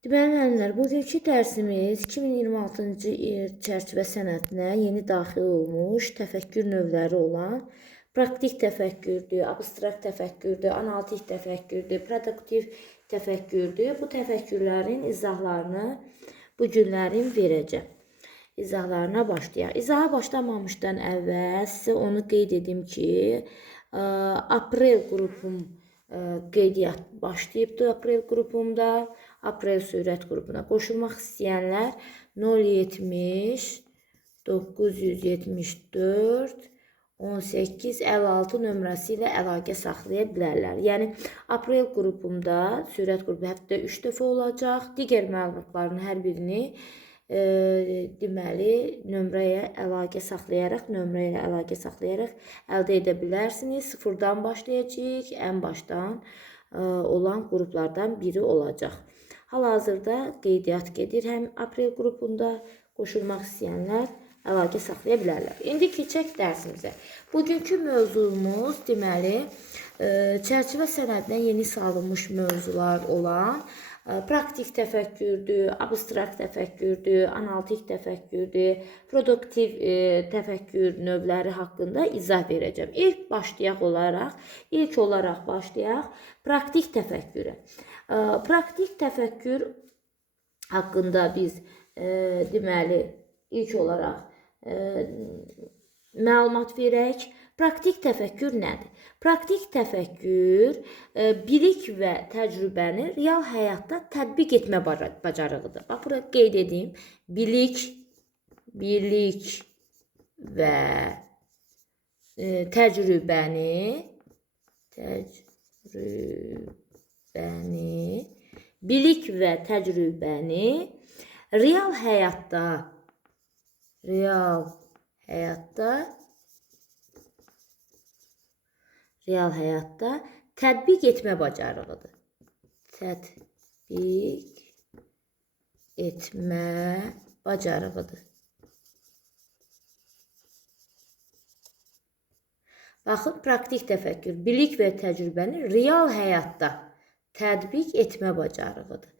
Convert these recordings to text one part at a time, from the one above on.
Deməli müəllimlər, bugünkü dərsimiz 2026-cı il çərçivə sənədinə yeni daxil olmuş təfəkkür növləri olan praktik təfəkkürdür, abstrakt təfəkkürdür, analitik təfəkkürdür, produktiv təfəkkürdür. Bu təfəkkürlərin izahlarını bu günlərin verəcəm. İzahlarına başlayaq. İzaha başlamamışdan əvvəl sizə onu qeyd edim ki, aprel qrupum qeydiyyat başlayıbdır. Aprel qrupumda aprel sürət qrupuna qoşulmaq istəyənlər 070 974 18 56 nömrəsi ilə əlaqə saxlaya bilərlər. Yəni aprel qrupumda sürət qrupu həftədə 3 dəfə olacaq. Digər məlumatların hər birini deməli nömrəyə əlaqə saxlayaraq əldə edə bilərsiniz. Sıfırdan başlayacağıq. Ən başdan olan qruplardan biri olacaq. Hal-hazırda qeydiyyat gedir. Həm aprel qrupunda qoşulmaq istəyənlər əlaqə saxlaya bilərlər. İndi keçək dərsimizə. Bugünkü mövzumuz deməli çərçivə sənədinə yeni salınmış mövzular olan praktik təfəkkürdür, abstrakt təfəkkürdür, analitik təfəkkürdür, produktiv təfəkkür növləri haqqında izah verəcəm. İlk olaraq başlayaq praktik təfəkkürə. Praktik təfəkkür haqqında biz deməli ilk olaraq məlumat verək. Praktik təfəkkür nədir? Praktik təfəkkür bilik və təcrübəni real həyatda tətbiq etmə bacarığıdır. Bax, bura qeyd edeyim. Bilik və təcrübəni real həyatda tətbiq etmə bacarığıdır. Baxın, praktik təfəkkür bilik və təcrübəni real həyatda tətbiq etmə bacarığıdır.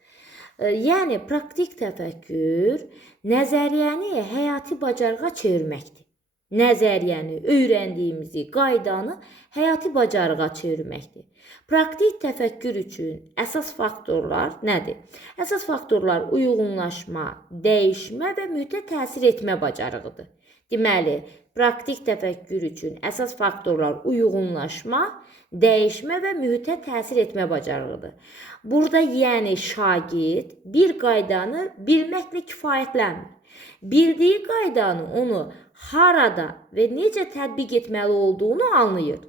Yəni, praktik təfəkkür nəzəriyyəni həyati bacarığa çevirməkdir. Nəzəriyyəni, öyrəndiyimizi, qaydanı həyati bacarığa çevirməkdir. Praktik təfəkkür üçün əsas faktorlar nədir? Əsas faktorlar uyğunlaşma, dəyişmə və mühitə təsir etmə bacarığıdır. Deməli, praktik təfəkkür üçün əsas faktorlar uyğunlaşma, dəyişmə və mühitə təsir etmə bacarığıdır. Burada yəni şagird bir qaydanı bilməklə kifayətlənmir. Bildiyi qaydanı onu harada və necə tətbiq etməli olduğunu anlayır.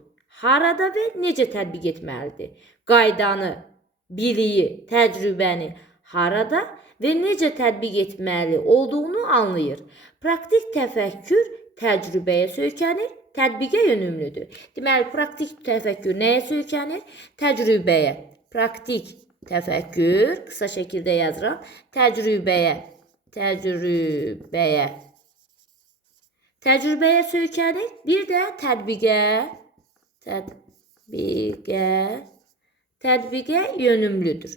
Harada və necə tətbiq etməlidir? Qaydanı, biliyi, təcrübəni harada və necə tətbiq etməli olduğunu anlayır. Praktik təfəkkür təcrübəyə söykənir, tətbiqə yönümlüdür. Deməli, praktik təfəkkür nəyə söykənir? Təcrübəyə. Praktik təfəkkür, qısa şəkildə yazıram, təcrübəyə söykənir, bir də tətbiqə yönümlüdür.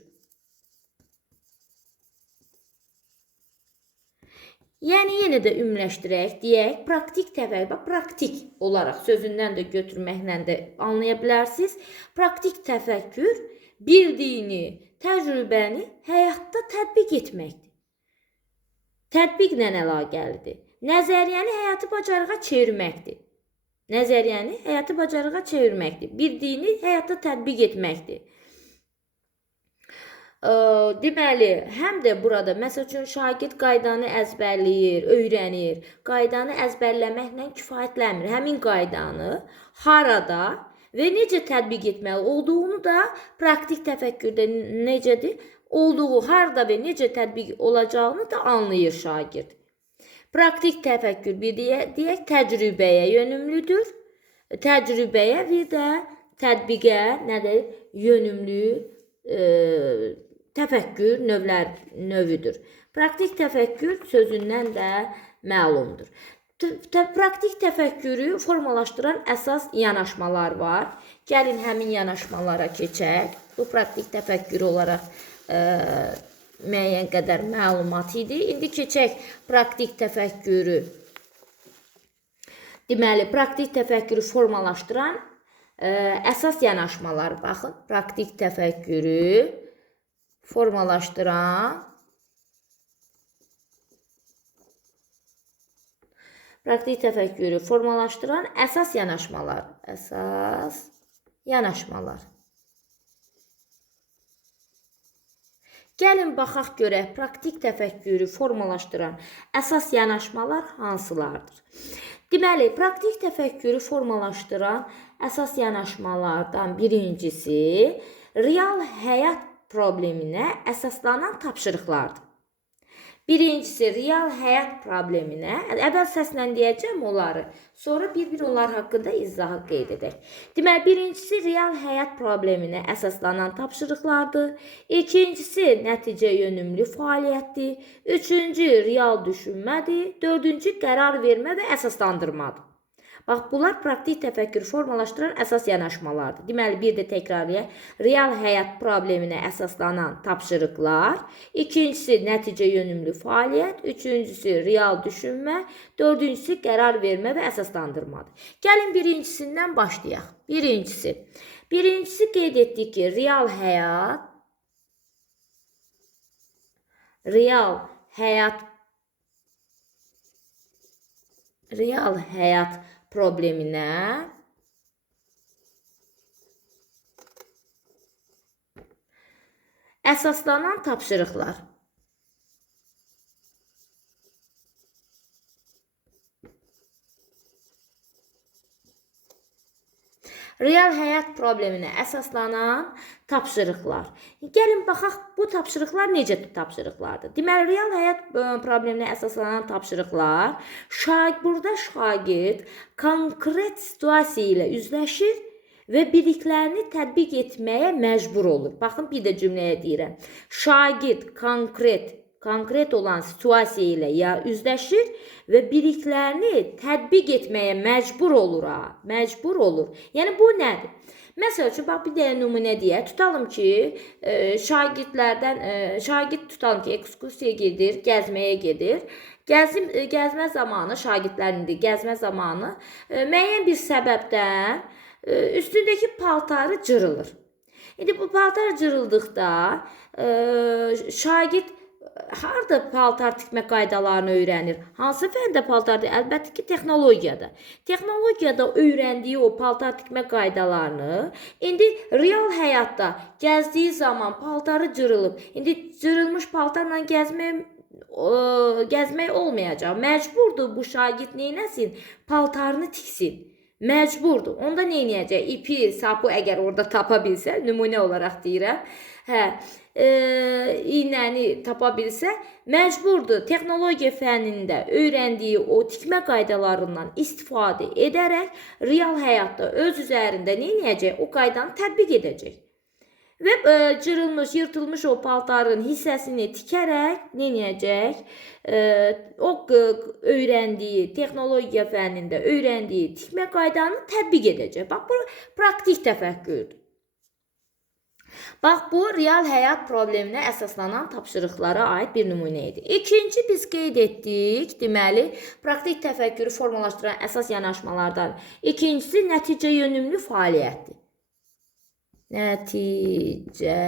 Yəni, yenə də ümumiləşdirək, deyək, praktik təfəkkür, praktik olaraq sözündən də götürməklə də anlaya bilərsiniz. Praktik təfəkkür bildiyini, təcrübəni həyatda tətbiq etməkdir. Tətbiqlə əlaqəlidir. Nəzəriyyəni həyati bacarığa çevirməkdir. Bildiyini həyatda tətbiq etməkdir. Deməli, həm də burada, məsəl üçün, şagird qaydanı əzbərləyir, öyrənir. Qaydanı əzbərləməklə kifayətlənmir. Həmin qaydanı harada və necə tətbiq etməli olduğunu da praktik təfəkkürdə necədir? Harada və necə tətbiq olacağını da anlayır şagird. Praktik təfəkkür deyək, təcrübəyə yönümlüdür. Təcrübəyə bir də tətbiqə nədir? Yönümlü təfəkkür növüdür. Praktik təfəkkür sözündən də məlumdur. Praktik təfəkkürü formalaşdıran əsas yanaşmalar var. Gəlin həmin yanaşmalara keçək. Bu praktik təfəkkür olaraq müəyyən qədər məlumat idi. İndi keçək praktik təfəkkürü. Deməli, praktik təfəkkürü formalaşdıran əsas yanaşmalar. Baxın, praktik təfəkkürü formalaşdıran əsas yanaşmalar. Əsas yanaşmalar. Gəlin baxaq görək, praktik təfəkkürü formalaşdıran əsas yanaşmalar hansılardır? Deməli, praktik təfəkkürü formalaşdıran əsas yanaşmalardan birincisi real həyat probleminə əsaslanan tapşırıqlardır. Birincisi, real həyat probleminə, əvvəl səslə deyəcəm onları, sonra bir-bir onlar haqqında izahı qeyd edək. Deməli, birincisi, real həyat probleminə əsaslanan tapşırıqlardır. İkincisi, nəticə yönümlü fəaliyyətdir. Üçüncü, real düşünmədir. Dördüncü, qərar vermə və əsaslandırmadır. Bax, bunlar praktik təfəkkür formalaşdıran əsas yanaşmalardır. Deməli, bir də təkrarlayaq. Real həyat probleminə əsaslanan tapşırıqlar. İkincisi, nəticə yönümlü fəaliyyət. Üçüncüsü, real düşünmə. Dördüncüsü, qərar vermə və əsaslandırmadır. Gəlin birincisindən başlayaq. Birincisi qeyd etdik ki, real həyat probleminə əsaslanan tapşırıqlar. Real həyat probleminə əsaslanan tapşırıqlar. Gəlin baxaq, bu tapşırıqlar necə tapşırıqlardır? Deməli, real həyat probleminə əsaslanan tapşırıqlar burada şagird konkret situasiya ilə üzləşir və biliklərini tətbiq etməyə məcbur olur. Baxın, bir də cümləyə deyirəm. Şagird konkret olan situasiya ilə üzləşir və biliklərini tətbiq etməyə məcbur olur. Yəni, bu nədir? Məsəl üçün, bax, bir də nümunə deyək. Tutalım ki, şagird tutalım ki, ekskursiyaya gedir, gəzməyə gedir. Gəzmə zamanı, şagirdlərin gəzmə zamanı müəyyən bir səbəbdən üstündəki paltarı cırılır. İndi bu paltar cırıldıqda şagird harada paltar tikmə qaydalarını öyrənir? Hansı fəndə paltardır? Əlbəttə ki, texnologiyada. Texnologiyada öyrəndiyi o paltar tikmə qaydalarını indi real həyatda gəzdiyi zaman paltarı cırılıb. İndi cırılmış paltarla gəzmək olmayacaq. Məcburdur bu şagird neynəsin? Paltarını tiksin. Məcburdur. Onda neynəyəcək? İpi, sapı əgər orada tapa bilsə, nümunə olaraq deyirəm. İynəni tapa bilsə, məcburdur texnologiya fənnində öyrəndiyi o tikmə qaydalarından istifadə edərək real həyatda öz üzərində neynəyəcək? O qaydanı tətbiq edəcək. Və cırılmış, yırtılmış o paltarın hissəsini tikərək neynəyəcək? O öyrəndiyi, texnologiya fənnində öyrəndiyi tikmə qaydanı tətbiq edəcək. Bax, bu praktik təfəkkürdür. Bax, bu real həyat probleminə əsaslanan tapşırıqlara aid bir nümunə idi. İkinci biz qeyd etdik, deməli, praktik təfəkkürü formalaşdıran əsas yanaşmalardan ikincisi nəticə yönümlü fəaliyyətdir. Nəticə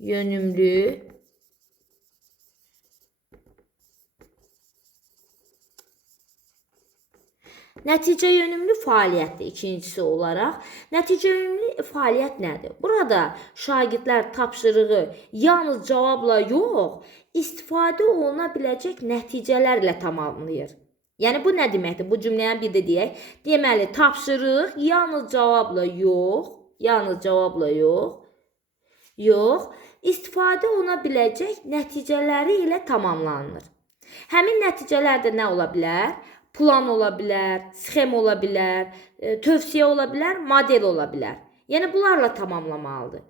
yönümlü fəaliyyətdir ikincisi olaraq. Nəticə yönümlü fəaliyyət nədir? Burada şagirdlər tapşırığı yalnız cavabla yox, istifadə oluna biləcək nəticələrlə tamamlayır. Yəni, bu nə deməkdir? Bu cümləyə bir də deyək. Deməli, tapşırıq yalnız cavabla yox, istifadə oluna biləcək nəticələri ilə tamamlanır. Həmin nəticələr də nə ola bilər? Plan ola bilər, sxem ola bilər, tövsiyə ola bilər, model ola bilər. Yəni, bunlarla tamamlamalıdır.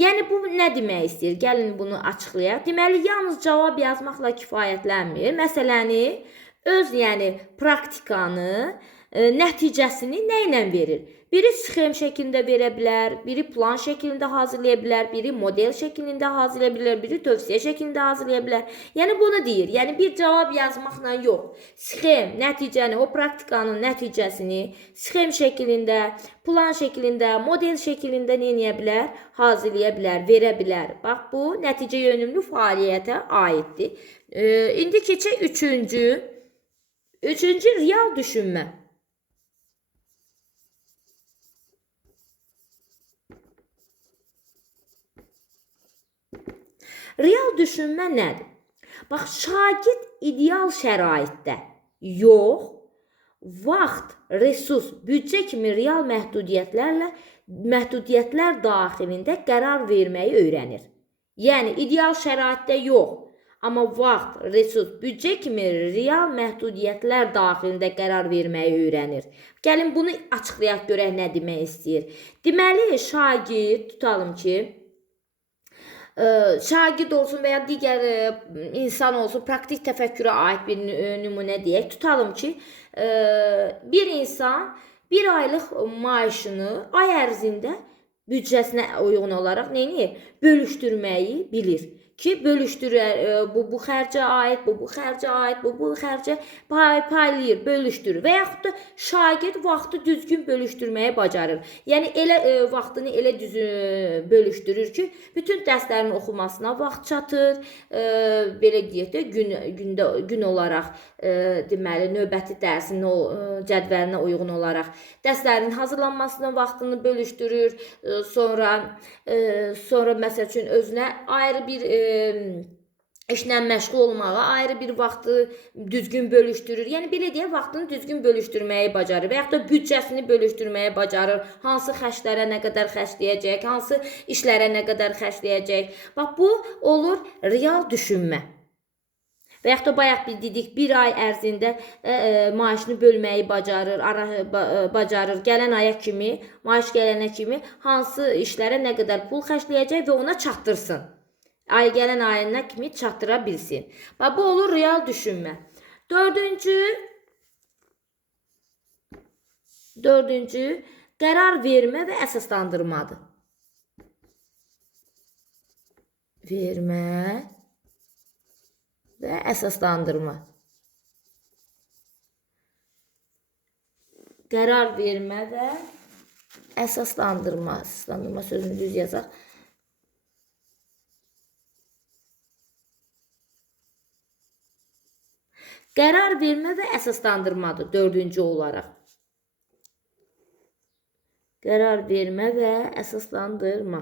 Yəni, bu nə demək istəyir? Gəlin bunu açıqlayaq. Deməli, yalnız cavab yazmaqla kifayətlənmir. Məsələni, praktikanı nəticəsini nə ilə verir? Biri sxem şəklində verə bilər, biri plan şəklində hazırlaya bilər, biri model şəklində hazırlaya bilər, biri tövsiyə şəklində hazırlaya bilər. Yəni bunu deyir. Yəni bir cavab yazmaqla yox. Sxem nəticəni, o praktikanın nəticəsini sxem şəklində, plan şəklində, model şəklində nə edə bilər? Hazırlaya bilər, verə bilər. Bax bu nəticə yönümlü fəaliyyətə aiddir. İndi keçək üçüncü real düşünmə. Real düşünmə nədir? Bax, şagird ideal şəraitdə yox, vaxt, resurs, büdcə kimi real məhdudiyyətlər daxilində qərar verməyi öyrənir. Yəni, ideal şəraitdə yox, amma vaxt, resurs, büdcə kimi real məhdudiyyətlər daxilində qərar verməyi öyrənir. Gəlin, bunu açıqlayaq görək nə demək istəyir. Deməli, şagird, tutalım ki, şagird olsun və ya digər insan olsun, praktik təfəkkürə aid bir nümunə deyək. Tutalım ki, bir insan bir aylıq maaşını ay ərzində büdcəsinə uyğun olaraq bölüşdürməyi bilir. Ki, bölüşdürür, bu xərcə aid, bu xərcə aid, bu xərcə paylayır, bölüşdürür. Və yaxud da şagird vaxtı düzgün bölüşdürməyi bacarır. Yəni, vaxtını elə düzgün bölüşdürür ki, bütün dərslərin oxumasına vaxt çatır. Belə deyək də, gün olaraq, deməli, növbəti dərsin cədvəlinə uyğun olaraq dərslərin hazırlanmasına vaxtını bölüşdürür. Sonra məsəl üçün, özünə ayrı bir işlə məşğul olmağa ayrı bir vaxtı düzgün bölüşdürür. Yəni, belə deyək, vaxtını düzgün bölüşdürməyi bacarır və yaxud da büdcəsini bölüşdürməyi bacarır. Hansı xərclərə nə qədər xərcləyəcək, hansı işlərə nə qədər xərcləyəcək. Bax, bu olur real düşünmə. Və yaxud da bayaq dedik, bir ay ərzində maaşını bölməyi bacarır. Gələn aya kimi, maaş gələnə kimi hansı işlərə nə qədər pul xərcləyəcək və ona çatdırsın. Gələn ayına kimi çatdıra bilsin. Bax, bu olur real düşünmə. Dördüncü, qərar vermə və əsaslandırmadır. Vermə və əsaslandırma. Qərar vermə və əsaslandırma. Əsaslandırma sözünü düz yazaq. Qərar vermə və əsaslandırmadır dördüncü olaraq. Qərar vermə və əsaslandırma.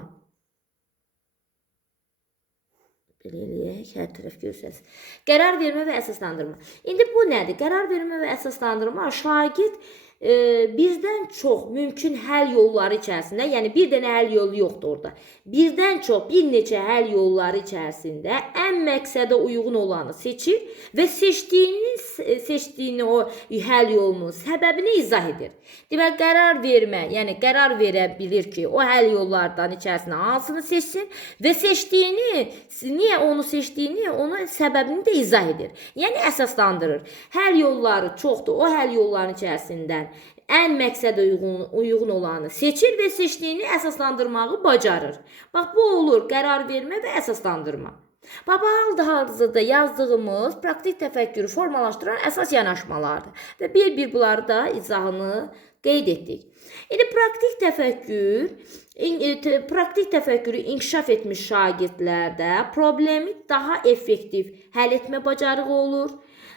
Belə eləyək, hər tərəf görsəsin. Qərar vermə və əsaslandırma. İndi bu nədir? Qərar vermə və əsaslandırma şagird birdən çox mümkün həll yolları içərisində, yəni bir dənə həll yolu yoxdur orada. Birdən çox, bir neçə həll yolları içərisində ən məqsədə uyğun olanı seçir və seçdiyini o həll yolunun səbəbini izah edir. Demək, qərar vermə, yəni qərar verə bilir ki, o həll yollardan içərisində hansını seçsin və seçdiyini, niyə onu seçdiyini, onun səbəbini də izah edir. Yəni, əsaslandırır. Həll yolları çoxdur, o həll yolların içərisindən ən məqsədə uyğun olanı seçir və seçdiyini əsaslandırmağı bacarır. Bax, bu olur qərar vermə və əsaslandırma. Bax, hal-hazırda yazdığımız praktik təfəkkürü formalaşdıran əsas yanaşmalardır. Və bir-bir bunları da izahını qeyd etdik. İndi praktik təfəkkürü inkişaf etmiş şagirdlərdə problemi daha effektiv həll etmə bacarığı olur.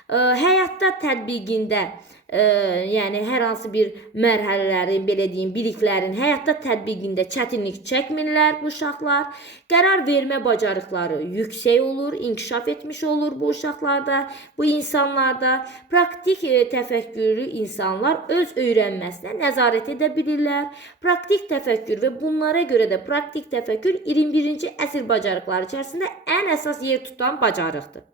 Həyatda tətbiqində, yəni hər hansı bir mərhələlərin, belə deyim, biliklərin həyatda tətbiqində çətinlik çəkmirlər bu uşaqlar. Qərar vermə bacarıqları yüksək olur, inkişaf etmiş olur bu uşaqlarda, bu insanlarda. Praktik təfəkkürlü insanlar öz öyrənməsinə nəzarət edə bilirlər. Praktik təfəkkür və bunlara görə də praktik təfəkkür 21-ci əsr bacarıqları içərisində ən əsas yer tutan bacarıqdır.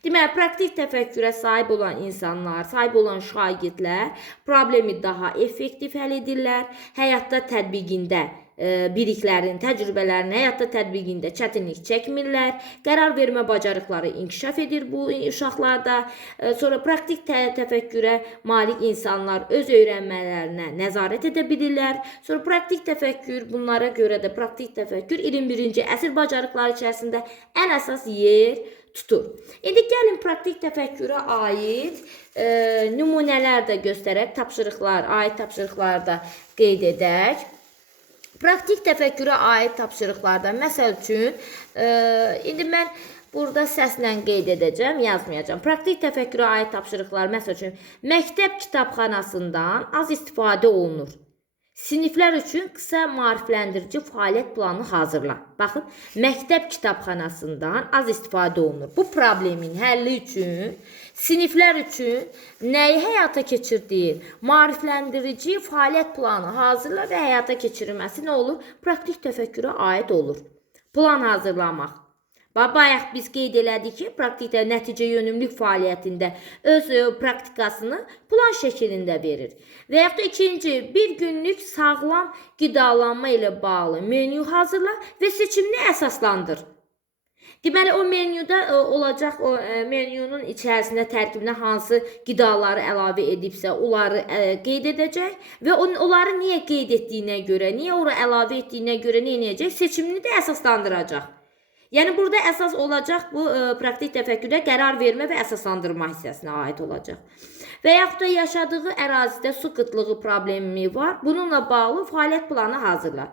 Deməli, praktik təfəkkürə sahib olan insanlar, sahib olan şagirdlər problemi daha effektiv həll edirlər. Həyatda tətbiqində biliklərin, təcrübələrin həyatda tətbiqində çətinlik çəkmirlər. Qərar vermə bacarıqları inkişaf edir bu uşaqlarda. Sonra praktik təfəkkürə malik insanlar öz öyrənmələrinə nəzarət edə bilirlər. Sonra praktik təfəkkür, bunlara görə də praktik təfəkkür 21-ci əsr bacarıqları içərisində ən əsas yer tutur. İndi gəlin praktik təfəkkürə aid nümunələr də göstərək, aid tapşırıqlar da qeyd edək. Praktik təfəkkürə aid tapşırıqlarda, məsəl üçün, indi mən burada səslə qeyd edəcəm, yazmayacağım. Praktik təfəkkürə aid tapşırıqlar, məsəl üçün, məktəb kitabxanasından az istifadə olunur. Siniflər üçün qısa maarifləndirici fəaliyyət planı hazırla. Baxın, məktəb kitabxanasından az istifadə olunur. Bu problemin həlli üçün siniflər üçün nəyi həyata keçirdiyi, maarifləndirici fəaliyyət planı hazırla və həyata keçirilməsi nə olur? Praktik təfəkkürə aid olur. Plan hazırlamaq. Bayaq biz qeyd elədik ki, praktikdə nəticə yönümlülük fəaliyyətində öz praktikasını plan şəklində verir. Və yaxud da ikinci, bir günlük sağlam qidalanma ilə bağlı menyu hazırla və seçimini əsaslandır. Deməli, o menyuda olacaq, o menyunun içərisində tərkibinə hansı qidaları əlavə edibsə, onları qeyd edəcək və onları niyə qeyd etdiyinə görə, niyə ora əlavə etdiyinə görə nə edəcək, seçimini də əsaslandıracaq. Yəni, burada əsas olacaq bu praktik təfəkkürdə qərar vermə və əsaslandırma hissəsinə aid olacaq. Və yaxud da yaşadığı ərazidə su qıtlığı problemi var. Bununla bağlı fəaliyyət planı hazırla.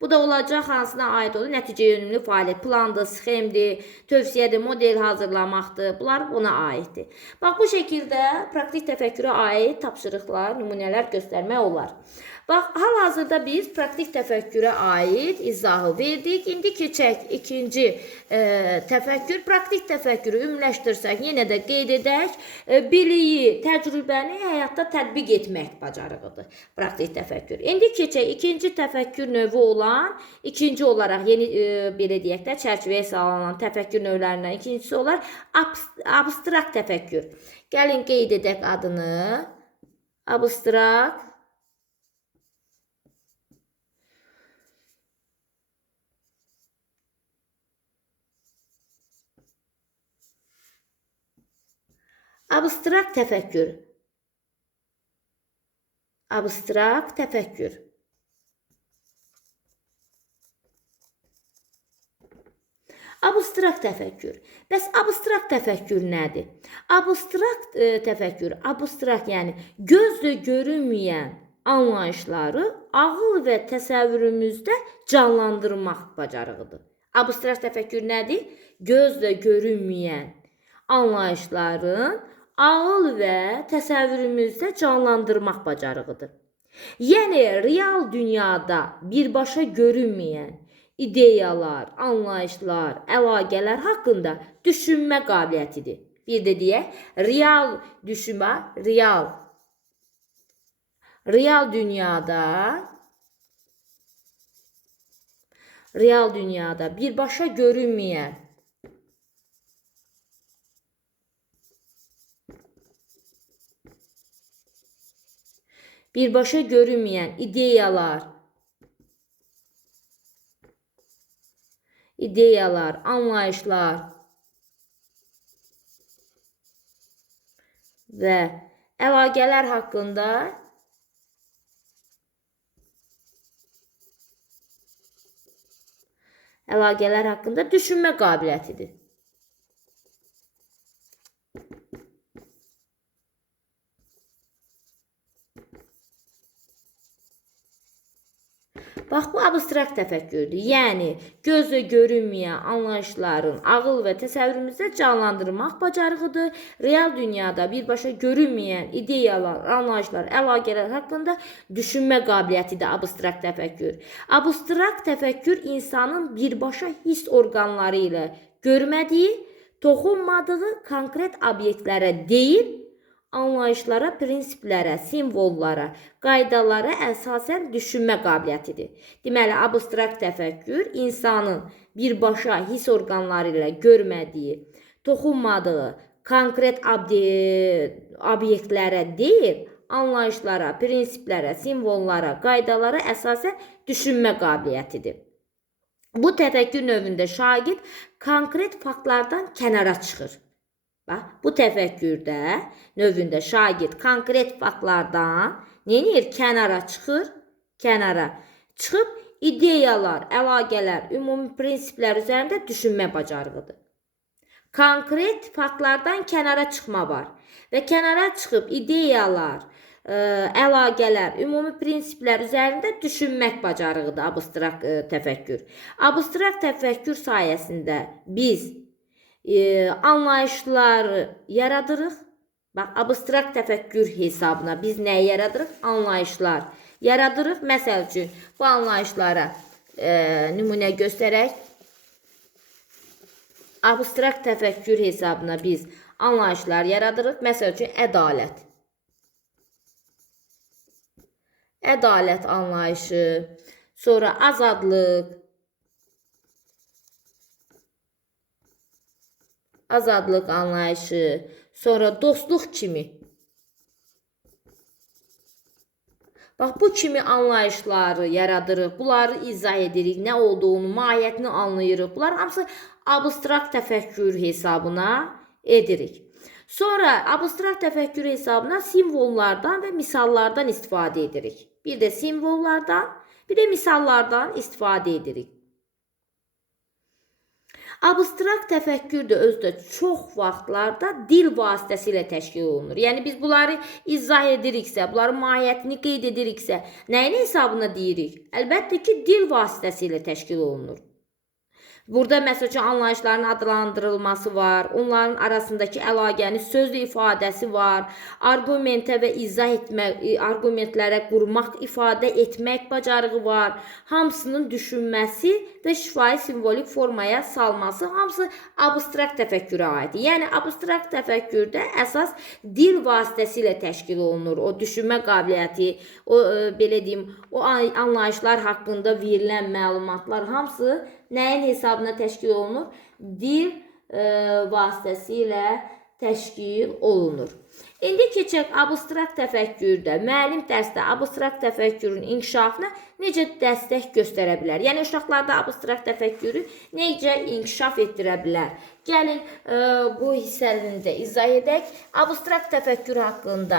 Bu da olacaq hansına aid olur? Nəticə yönümlü fəaliyyət plandır, sxemdir, tövsiyədir, model hazırlamaqdır. Bunlar buna aiddir. Bax, bu şəkildə praktik təfəkkürə aid tapşırıqlar, nümunələr göstərmək olar. Bax, hal-hazırda biz praktik təfəkkürə aid izahı verdik. İndi keçək ikinci təfəkkür. Praktik təfəkkürü ümumiləşdirsək, yenə də qeyd edək, biliyi, təcrübəni həyatda tətbiq etmək bacarığıdır praktik təfəkkür. İndi keçək ikinci təfəkkür növü olan, ikinci olaraq yeni belə deyək də çərçivəyə salınan təfəkkür növlərindən ikincisi olaraq abstrakt təfəkkür. Gəlin qeyd edək adını. Abstrakt təfəkkür. Abstrakt təfəkkür. Abstrakt təfəkkür. Bəs abstrakt təfəkkür nədir? Abstrakt təfəkkür, abstrakt yəni gözlə görünməyən anlayışları ağıl və təsəvvürümüzdə canlandırmaq bacarığıdır. Abstrakt təfəkkür nədir? Gözlə görünməyən anlayışların ağıl və təsəvvürümüzdə canlandırmaq bacarığıdır. Yəni, real dünyada birbaşa görünməyən ideyalar, anlayışlar, əlaqələr haqqında düşünmə qabiliyyətidir. Bir də deyək, real düşünmə, real dünyada birbaşa görünməyən ideyalar, anlayışlar və əlaqələr haqqında düşünmə qabiliyyətidir. Bax, bu abstrakt təfəkkürdür. Yəni, gözlə görünməyən anlayışların ağıl və təsəvvürümüzdə canlandırmaq bacarığıdır. Real dünyada birbaşa görünməyən ideyalar, anlayışlar, əlaqələr haqqında düşünmə qabiliyyətidir abstrakt təfəkkür. Abstrakt təfəkkür insanın birbaşa hiss orqanları ilə görmədiyi, toxunmadığı konkret obyektlərə deyil, anlayışlara, prinsiplərə, simvollara, qaydalara əsasən düşünmə qabiliyyətidir. Deməli, abstrakt təfəkkür insanın birbaşa hiss orqanları ilə görmədiyi, toxunmadığı konkret obyektlərə deyil, anlayışlara, prinsiplərə, simvollara, qaydalara əsasən düşünmə qabiliyyətidir. Bu təfəkkür növündə şagird konkret faktlardan kənara çıxır. Bax, bu təfəkkürdə növündə şagird konkret faktlardan neyir? Kənara çıxır. Kənara çıxıb ideyalar, əlaqələr, ümumi prinsiplər üzərində düşünmə bacarığıdır. Konkret faktlardan kənara çıxma var və kənara çıxıb ideyalar, əlaqələr, ümumi prinsiplər üzərində düşünmək bacarığıdır abstrakt təfəkkür. Abstrakt təfəkkür sayəsində biz anlayışları yaradırıq. Bax, abstrakt təfəkkür hesabına biz nəyi yaradırıq? Anlayışlar yaradırıq. Məsəl üçün, bu anlayışlara nümunə göstərək. Abstrakt təfəkkür hesabına biz anlayışlar yaradırıq. Məsəl üçün, ədalət. Ədalət anlayışı, sonra azadlıq, azadlıq anlayışı, sonra dostluq kimi. Bax, bu kimi anlayışları yaradırıq, bunları izah edirik, nə olduğunu, mahiyyətini anlayırıq. Bunlar hamısı abstrakt təfəkkür hesabına edirik. Sonra abstrakt təfəkkür hesabına simvollardan və misallardan istifadə edirik. Bir də simvollardan, bir də misallardan istifadə edirik. Abstrakt təfəkkür də özdə çox vaxtlarda dil vasitəsilə təşkil olunur. Yəni biz bunları izah ediriksə, bunların mahiyyətini qeyd ediriksə, nəyin hesabına deyirik? Əlbəttə ki, dil vasitəsilə təşkil olunur. Burada məsəl üçün anlayışların adlandırılması var, onların arasındakı əlaqənin sözlü ifadəsi var, argumentə və izah etmək, argumentlərə qurmaq, ifadə etmək bacarığı var, hamısının düşünməsi və şifahi simvolik formaya salması hamısı abstrakt təfəkkürə aiddir. Yəni abstrakt təfəkkürdə əsas dil vasitəsilə təşkil olunur. O düşünmə qabiliyyəti, o belə deyim, o anlayışlar haqqında verilən məlumatlar hamısı nəyin hesabına təşkil olunur? Dil vasitəsilə təşkil olunur. İndi keçək abstrakt təfəkkürdə. Müəllim dərsdə abstrakt təfəkkürün inkişafına necə dəstək göstərə bilər? Yəni, uşaqlarda abstrakt təfəkkürü necə inkişaf etdirə bilər? Gəlin, bu hissəsini də izah edək. Abstrakt təfəkkür haqqında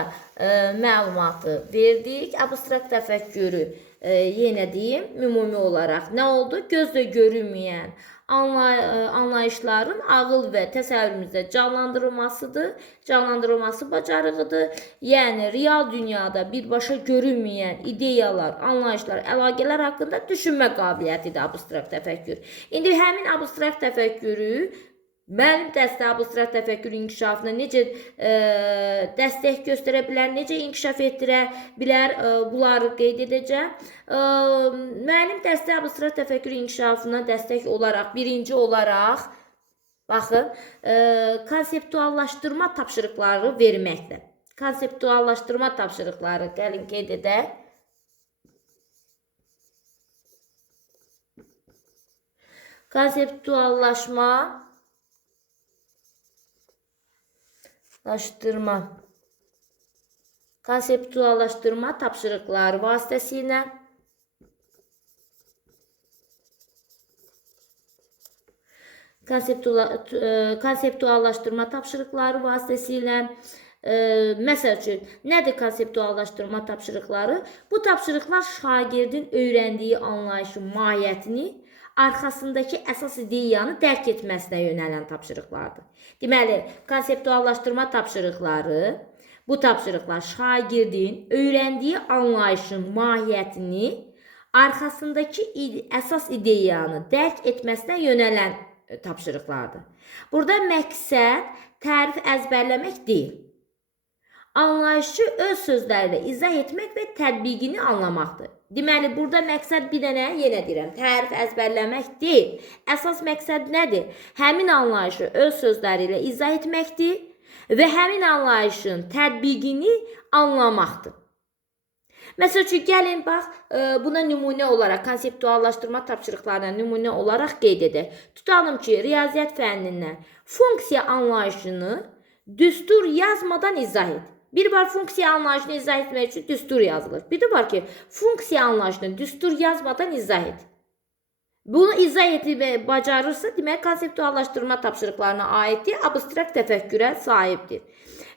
məlumatı verdik. Abstrakt təfəkkürü yenə deyim, ümumi olaraq nə oldu? Gözlə görünməyən anlayışların ağıl və təsəvvürümüzdə canlandırılması bacarığıdır. Yəni, real dünyada birbaşa görünməyən ideyalar, anlayışlar, əlaqələr haqqında düşünmə qabiliyyətidir abstrakt təfəkkür. İndi həmin abstrakt təfəkkürü müəllim dərsdə abstrakt təfəkkür inkişafına necə dəstək göstərə bilər, necə inkişaf etdirə bilər, bunları qeyd edəcəm. Müəllim dərsdə abstrakt təfəkkür inkişafına dəstək olaraq, birinci olaraq, baxın, konseptuallaşdırma tapşırıqları verməklə. Konseptuallaşdırma tapşırıqları, gəlin qeyd edək. Konseptuallaşdırma tapşırıqları vasitəsilə məsəl üçün, nədir konseptuallaşdırma tapşırıqları? Bu tapşırıqlar şagirdin öyrəndiyi anlayışın mahiyyətini, arxasındakı əsas ideyanı dərk etməsinə yönələn tapşırıqlardır. Deməli, konseptuallaşdırma tapşırıqları, bu tapşırıqlar şagirdin öyrəndiyi anlayışın mahiyyətini, arxasındakı əsas ideyanı dərk etməsinə yönələn tapşırıqlardır. Burada məqsəd tərif əzbərləmək deyil. Anlayışı öz sözlərlə izah etmək və tətbiqini anlamaqdır. Deməli, burada məqsəd bir dənə, yenə deyirəm, tərif əzbərləmək deyil. Əsas məqsəd nədir? Həmin anlayışı öz sözləri ilə izah etməkdir və həmin anlayışın tətbiqini anlamaqdır. Məsəl üçün, gəlin, bax, buna nümunə olaraq, konseptuallaşdırma tapşırıqlarına nümunə olaraq qeyd edək. Tutalım ki, riyaziyyat fənnindən funksiya anlayışını düstur yazmadan izah et. Bir var funksiya anlayışını izah etmək üçün düstur yazılır. Bir də var ki, funksiya anlayışını düstur yazmadan izah et. Bunu izah edib bacarırsa, demək konseptuallaşdırma tapşırıqlarına aiddir, abstrakt təfəkkürə sahibdir.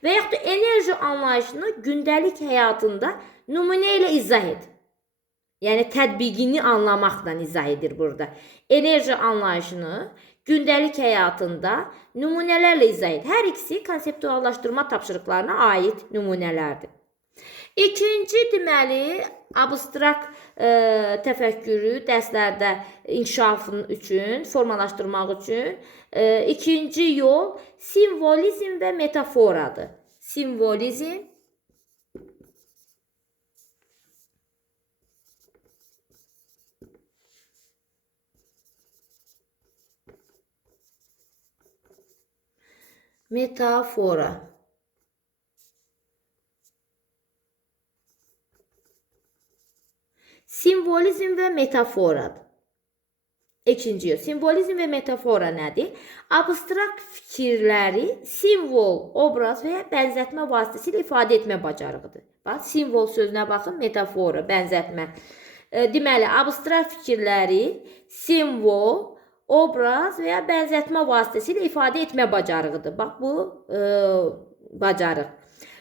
Və yaxud da enerji anlayışını gündəlik həyatında nümunə ilə izah et. Yəni tətbiqini anlamaqla izah edir burada. Enerji anlayışını gündəlik həyatında nümunələrlə izah et. Hər ikisi konseptuallaşdırma tapşırıqlarına aid nümunələrdir. İkinci deməli, abstrakt təfəkkürü dərslərdə inkişafın üçün, formalaşdırmaq üçün ikinci yol simvolizm və metaforadır. Simvolizm metafora. Simvolizm və metaforadır. İkinci yol. Simvolizm və metafora nədir? Abstrakt fikirləri simvol, obraz və ya bənzətmə vasitəsilə ifadə etmə bacarığıdır. Bax, simvol sözünə baxın, metafora, bənzətmə. Deməli, abstrakt fikirləri simvol, obraz və ya bənzətmə vasitəsilə ifadə etmə bacarığıdır. Bax, bu bacarıq.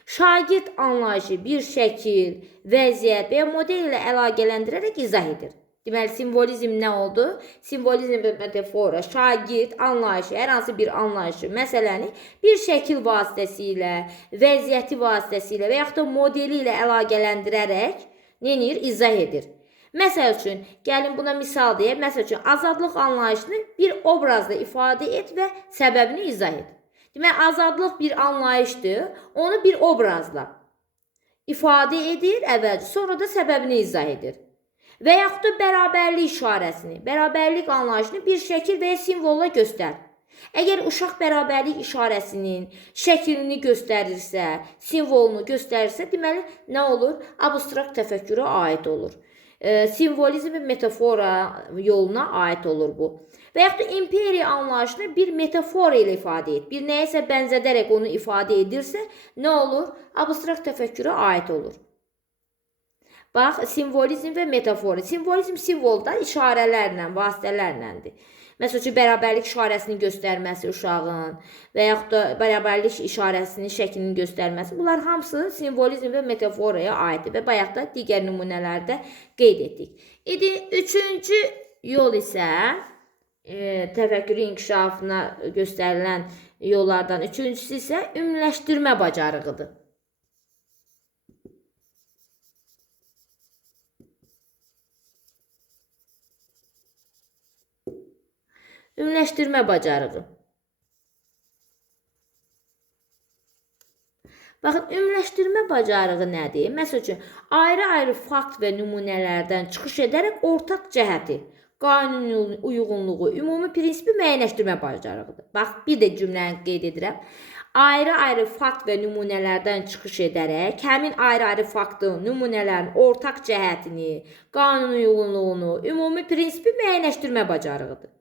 Şagird anlayışı bir şəkil, vəziyyət və ya model ilə əlaqələndirərək izah edir. Deməli, simvolizm nə oldu? Simvolizm və metafora, şagird anlayışı, hər hansı bir anlayışı, məsələni bir şəkil vasitəsilə, vəziyyəti vasitəsilə və yaxud da modeli ilə əlaqələndirərək neyir? İzah edir. Məsəl üçün, gəlin buna misal deyək. Məsəl üçün, azadlıq anlayışını bir obrazla ifadə et və səbəbini izah et. Demək, azadlıq bir anlayışdır, onu bir obrazla ifadə edir əvvəlcə, sonra da səbəbini izah edir. Və yaxud da bərabərlik işarəsini, bərabərlik anlayışını bir şəkil və ya simvolla göstər. Əgər uşaq bərabərlik işarəsinin şəklini göstərirsə, simvolunu göstərirsə, deməli, nə olur? Abstrakt təfəkkürə aid olur. Simvolizm və metafora yoluna aid olur bu. Və yaxud da imperiya anlayışını bir metafora ilə ifadə et. Bir nəyəsə bənzədərək onu ifadə edirsə, nə olur? Abstrakt təfəkkürə aid olur. Bax, simvolizm və metafora. Simvolizm simvolda işarələrlə, vasitələrləndir. Məsəl üçün, bərabərlik işarəsini göstərməsi uşağın və yaxud da bərabərlik işarəsinin şəklini göstərməsi. Bunlar hamısı simvolizm və metaforaya aiddir və bayaq da digər nümunələrdə qeyd etdik. İndi üçüncü yol isə təfəkkürün inkişafına göstərilən yollardan üçüncüsü isə ümumiləşdirmə bacarığıdır. Ümumiləşdirmə bacarığı. Baxın, ümumiləşdirmə bacarığı nədir? Məsəl üçün, ayrı-ayrı fakt və nümunələrdən çıxış edərək ortaq cəhəti, qanun uyğunluğu, ümumi prinsipi müəyyənləşdirmə bacarığıdır. Bax, bir də cümləni qeyd edirəm. Ayrı-ayrı fakt və nümunələrdən çıxış edərək, həmin ayrı-ayrı faktın, nümunələrin ortaq cəhətini, qanun uyğunluğunu, ümumi prinsipi müəyyənləşdirmə bacarığıdır.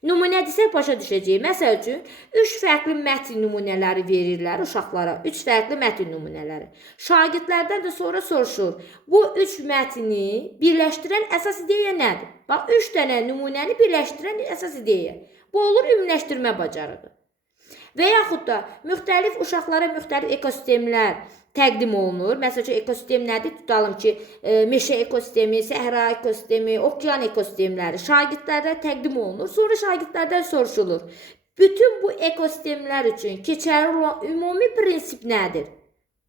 Nümunə desək başa düşəcəyik. Məsəl üçün, 3 fərqli mətn nümunələri verirlər uşaqlara. 3 fərqli mətn nümunələri. Şagirdlərdən də sonra soruşur. Bu 3 mətni birləşdirən əsas ideya nədir? Bax, 3 dənə nümunəni birləşdirən əsas ideya. Bu olur ümumiləşdirmə bacarığı. Və yaxud da müxtəlif uşaqlara müxtəlif ekosistemlər təqdim olunur. Məsəl üçün, ekosistem nədir? Tutalım ki, meşə ekosistemi, səhra ekosistemi, okean ekosistemləri şagirdlərə təqdim olunur. Sonra şagirdlərdən soruşulur. Bütün bu ekosistemlər üçün keçərli olan ümumi prinsip nədir?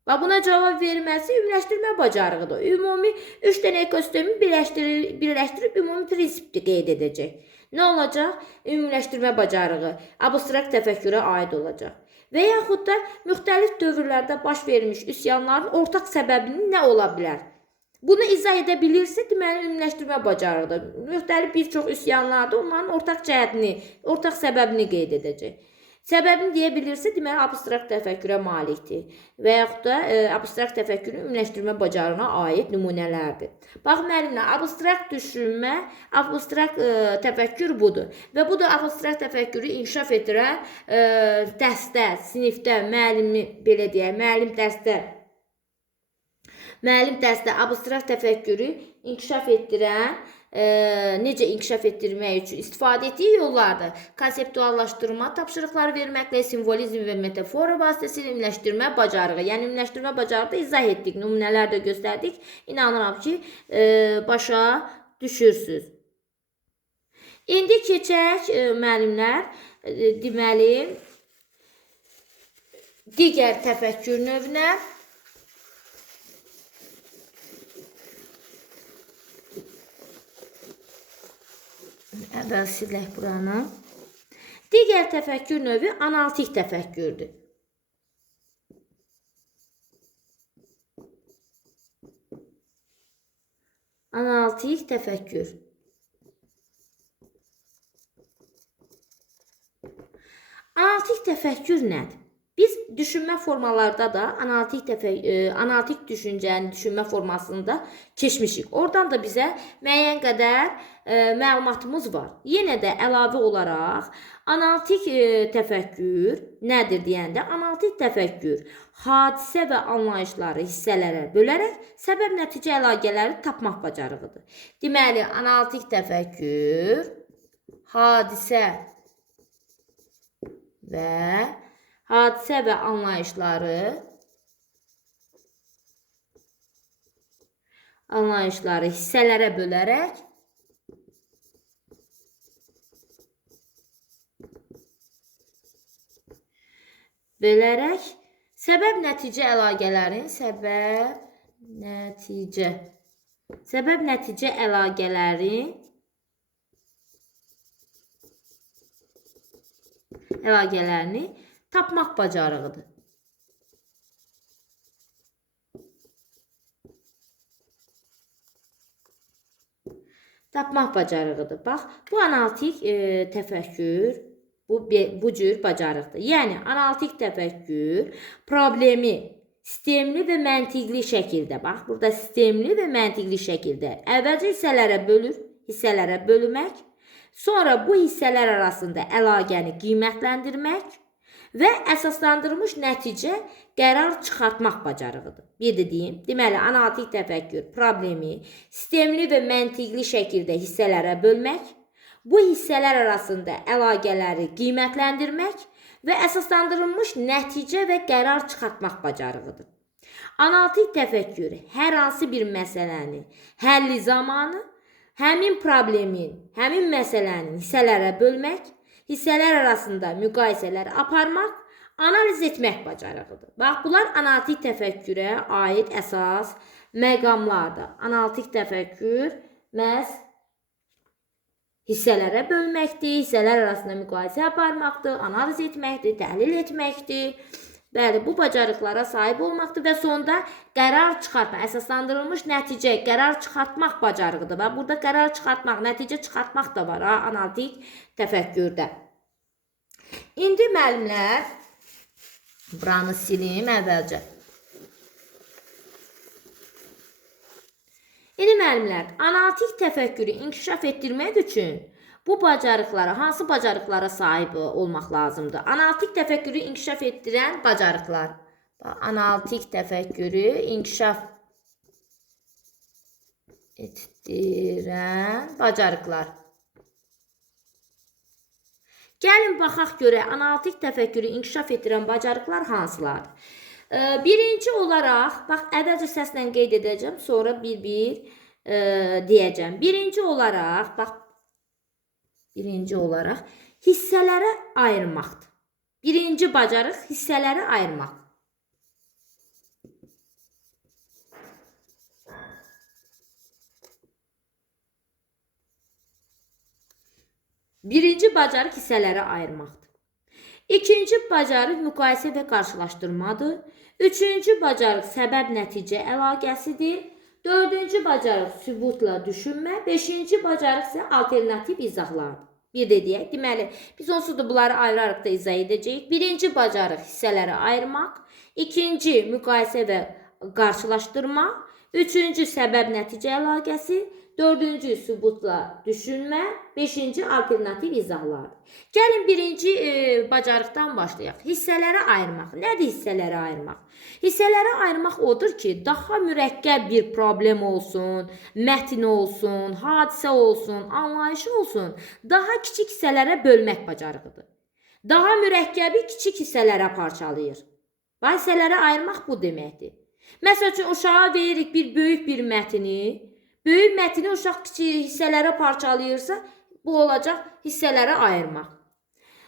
Və buna cavab verilməsi ümumiləşdirmə bacarığıdır. Ümumi 3 dənə ekosistemi birləşdirib ümumi prinsipdir qeyd edəcək. Nə olacaq? Ümumiləşdirmə bacarığı abstrakt təfəkkürə aid olacaq. Və yaxud da müxtəlif dövrlərdə baş vermiş üsyanların ortaq səbəbinin nə ola bilər? Bunu izah edə bilirsə, deməli, ümumiləşdirmə bacarıqdır. Müxtəlif bir çox üsyanlarda onların ortaq cəhətini, ortaq səbəbini qeyd edəcək. Səbəbini deyə bilirsə, deməli, abstrakt təfəkkürə malikdir. Və yaxud da abstrakt təfəkkürün ümumiləşdirmə bacarığına aid nümunələrdir. Bax, müəllimlər, abstrakt düşünmə, abstrakt təfəkkür budur. Və bu da abstrakt təfəkkürü inkişaf etdirən dərsdə, sinifdə, müəllimi, belə deyək, müəllim dərsdə Müəllim dərsdə abstrakt təfəkkürü inkişaf etdirən, necə inkişaf etdirmək üçün istifadə etdiyi yollardır. Konseptuallaşdırma tapşırıqları verməklə simvolizm və metafora vasitəsilə ümumiləşdirmə bacarığı. Yəni ümumiləşdirmə bacarığı da izah etdik, nümunələr də göstərdik. İnanıram ki, başa düşürsüz. İndi keçək müəllimlər, deməli, digər təfəkkür növünə. Əvvəl silək buranı. Digər təfəkkür növü analitik təfəkkürdür. Analitik təfəkkür. Analitik təfəkkür nədir? Biz düşünmə formalarda da analitik düşüncənin düşünmə formasında keçmişik. Oradan da bizə müəyyən qədər məlumatımız var. Yenə də əlavə olaraq analitik təfəkkür nədir deyəndə, analitik təfəkkür hadisə və anlayışları hissələrə bölərək səbəb-nəticə əlaqələri tapmaq bacarığıdır. Deməli, analitik təfəkkür hadisə və anlayışları hissələrə bölərək səbəb-nəticə əlaqələrin səbəb-nəticə əlaqələrini tapmaq bacarığıdır. Bax, bu analitik təfəkkür bu cür bacarıqdır. Yəni, analitik təfəkkür problemi sistemli və məntiqli şəkildə, bax, burada sistemli və məntiqli şəkildə əvvəlcə hissələrə bölmək, sonra bu hissələr arasında əlaqəni qiymətləndirmək və əsaslandırılmış nəticə qərar çıxartmaq bacarığıdır. Bir də deyim, deməli, analitik təfəkkür problemi sistemli və məntiqli şəkildə hissələrə bölmək, bu hissələr arasında əlaqələri qiymətləndirmək və əsaslandırılmış nəticə və qərar çıxartmaq bacarığıdır. Analitik təfəkkür hər hansı bir məsələni həlli zamanı həmin problemin, həmin məsələnin hissələrə bölmək, hissələr arasında müqayisələr aparmaq, analiz etmək bacarığıdır. Bax, bunlar analitik təfəkkürə aid əsas məqamlardır. Analitik təfəkkür məhz hissələrə bölməkdir, hissələr arasında müqayisə aparmaqdır, analiz etməkdir, təhlil etməkdir. Bəli, bu bacarıqlara sahib olmaqdır və sonda qərar çıxartmaq, əsaslandırılmış nəticə, qərar çıxartmaq bacarığıdır. Və burada qərar çıxartmaq, nəticə çıxartmaq da var analitik təfəkkürdə. İndi müəllimlər, buranı silim əvvəlcə. İndi müəllimlər, analitik təfəkkürü inkişaf etdirmək üçün bu bacarıqlara, hansı bacarıqlara sahib olmaq lazımdır? Analitik təfəkkürü inkişaf etdirən bacarıqlar. Analitik təfəkkürü inkişaf etdirən bacarıqlar. Gəlin, baxaq görək, analitik təfəkkürü inkişaf etdirən bacarıqlar hansılardır? Birinci olaraq, bax, əvvəlcə səslə qeyd edəcəm, sonra bir-bir deyəcəm. Birinci olaraq hissələrə ayırmaqdır. Birinci bacarıq hissələrə ayırmaq. Birinci bacarıq hissələrə ayırmaqdır. İkinci bacarıq müqayisə və qarşılaşdırmadır. Üçüncü bacarıq səbəb-nəticə əlaqəsidir. Dördüncü bacarıq sübutla düşünmə. Beşinci bacarıq isə alternativ izahlardır. Bir də deyək, deməli, biz onsuz da bunları ayıraraq da izah edəcəyik. Birinci bacarıq hissələrə ayırmaq. İkinci müqayisə və qarşılaşdırma. Üçüncü səbəb-nəticə əlaqəsi, dördüncü sübutla düşünmə, beşinci alternativ izahlardır. Gəlin birinci bacarıqdan başlayaq. Hissələrə ayırmaq. Nədir hissələrə ayırmaq? Hissələrə ayırmaq odur ki, daha mürəkkəb bir problem olsun, mətn olsun, hadisə olsun, anlayışı olsun, daha kiçik hissələrə bölmək bacarığıdır. Daha mürəkkəbi kiçik hissələrə parçalayır. Və hissələrə ayırmaq bu deməkdir. Məsəl üçün, uşağa veririk bir böyük bir mətni. Böyük mətni uşaq kiçik hissələrə parçalayırsa, bu olacaq hissələrə ayırmaq.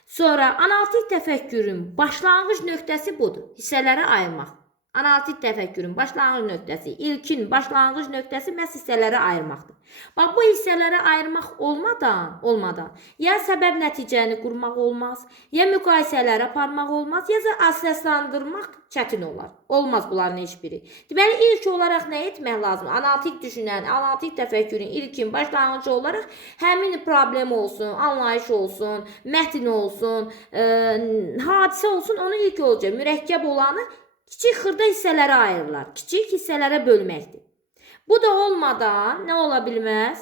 Sonra, analitik təfəkkürün başlanğıc nöqtəsi budur. Hissələrə ayırmaq. Analitik təfəkkürün başlanğıc nöqtəsi, ilkin başlanğıc nöqtəsi məhz hissələrə ayırmaqdır. Bax, bu hissələrə ayırmaq olmadan ya səbəb nəticəni qurmaq olmaz, ya müqayisələr aparmaq olmaz, ya da əsaslandırmaq çətin olar. Olmaz bunların heç biri. Deməli, ilk olaraq nə etmək lazım? Analitik düşünən, analitik təfəkkürün ilkin başlanğıcı olaraq həmin problem olsun, anlayış olsun, mətn olsun, hadisə olsun, onu ilk olacaq. Mürəkkəb olanı kiçik xırda hissələrə ayırırlar. Kiçik hissələrə bölməkdir. Bu da olmadan nə ola bilməz?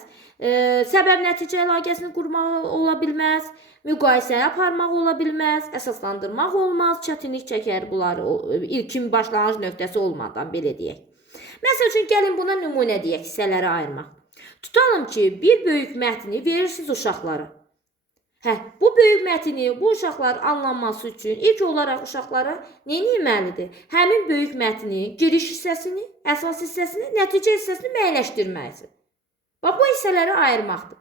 Səbəb-nəticə əlaqəsini qurmaq ola bilməz, müqayisəyə aparmaq ola bilməz, əsaslandırmaq olmaz, çətinlik çəkər bunları ilkin başlanğıc nöqtəsi olmadan, belə deyək. Məsəl üçün, gəlin buna nümunə deyək, hissələrə ayırmaq. Tutalım ki, bir böyük mətni verirsiniz uşaqlara. Bu böyük mətni bu uşaqlar anlaması üçün ilk olaraq uşaqlara nə etməlidir? Həmin böyük mətni, giriş hissəsini, əsas hissəsini, nəticə hissəsini müəyyənləşdirməlidir. Bax, bu hissələri ayırmaqdır.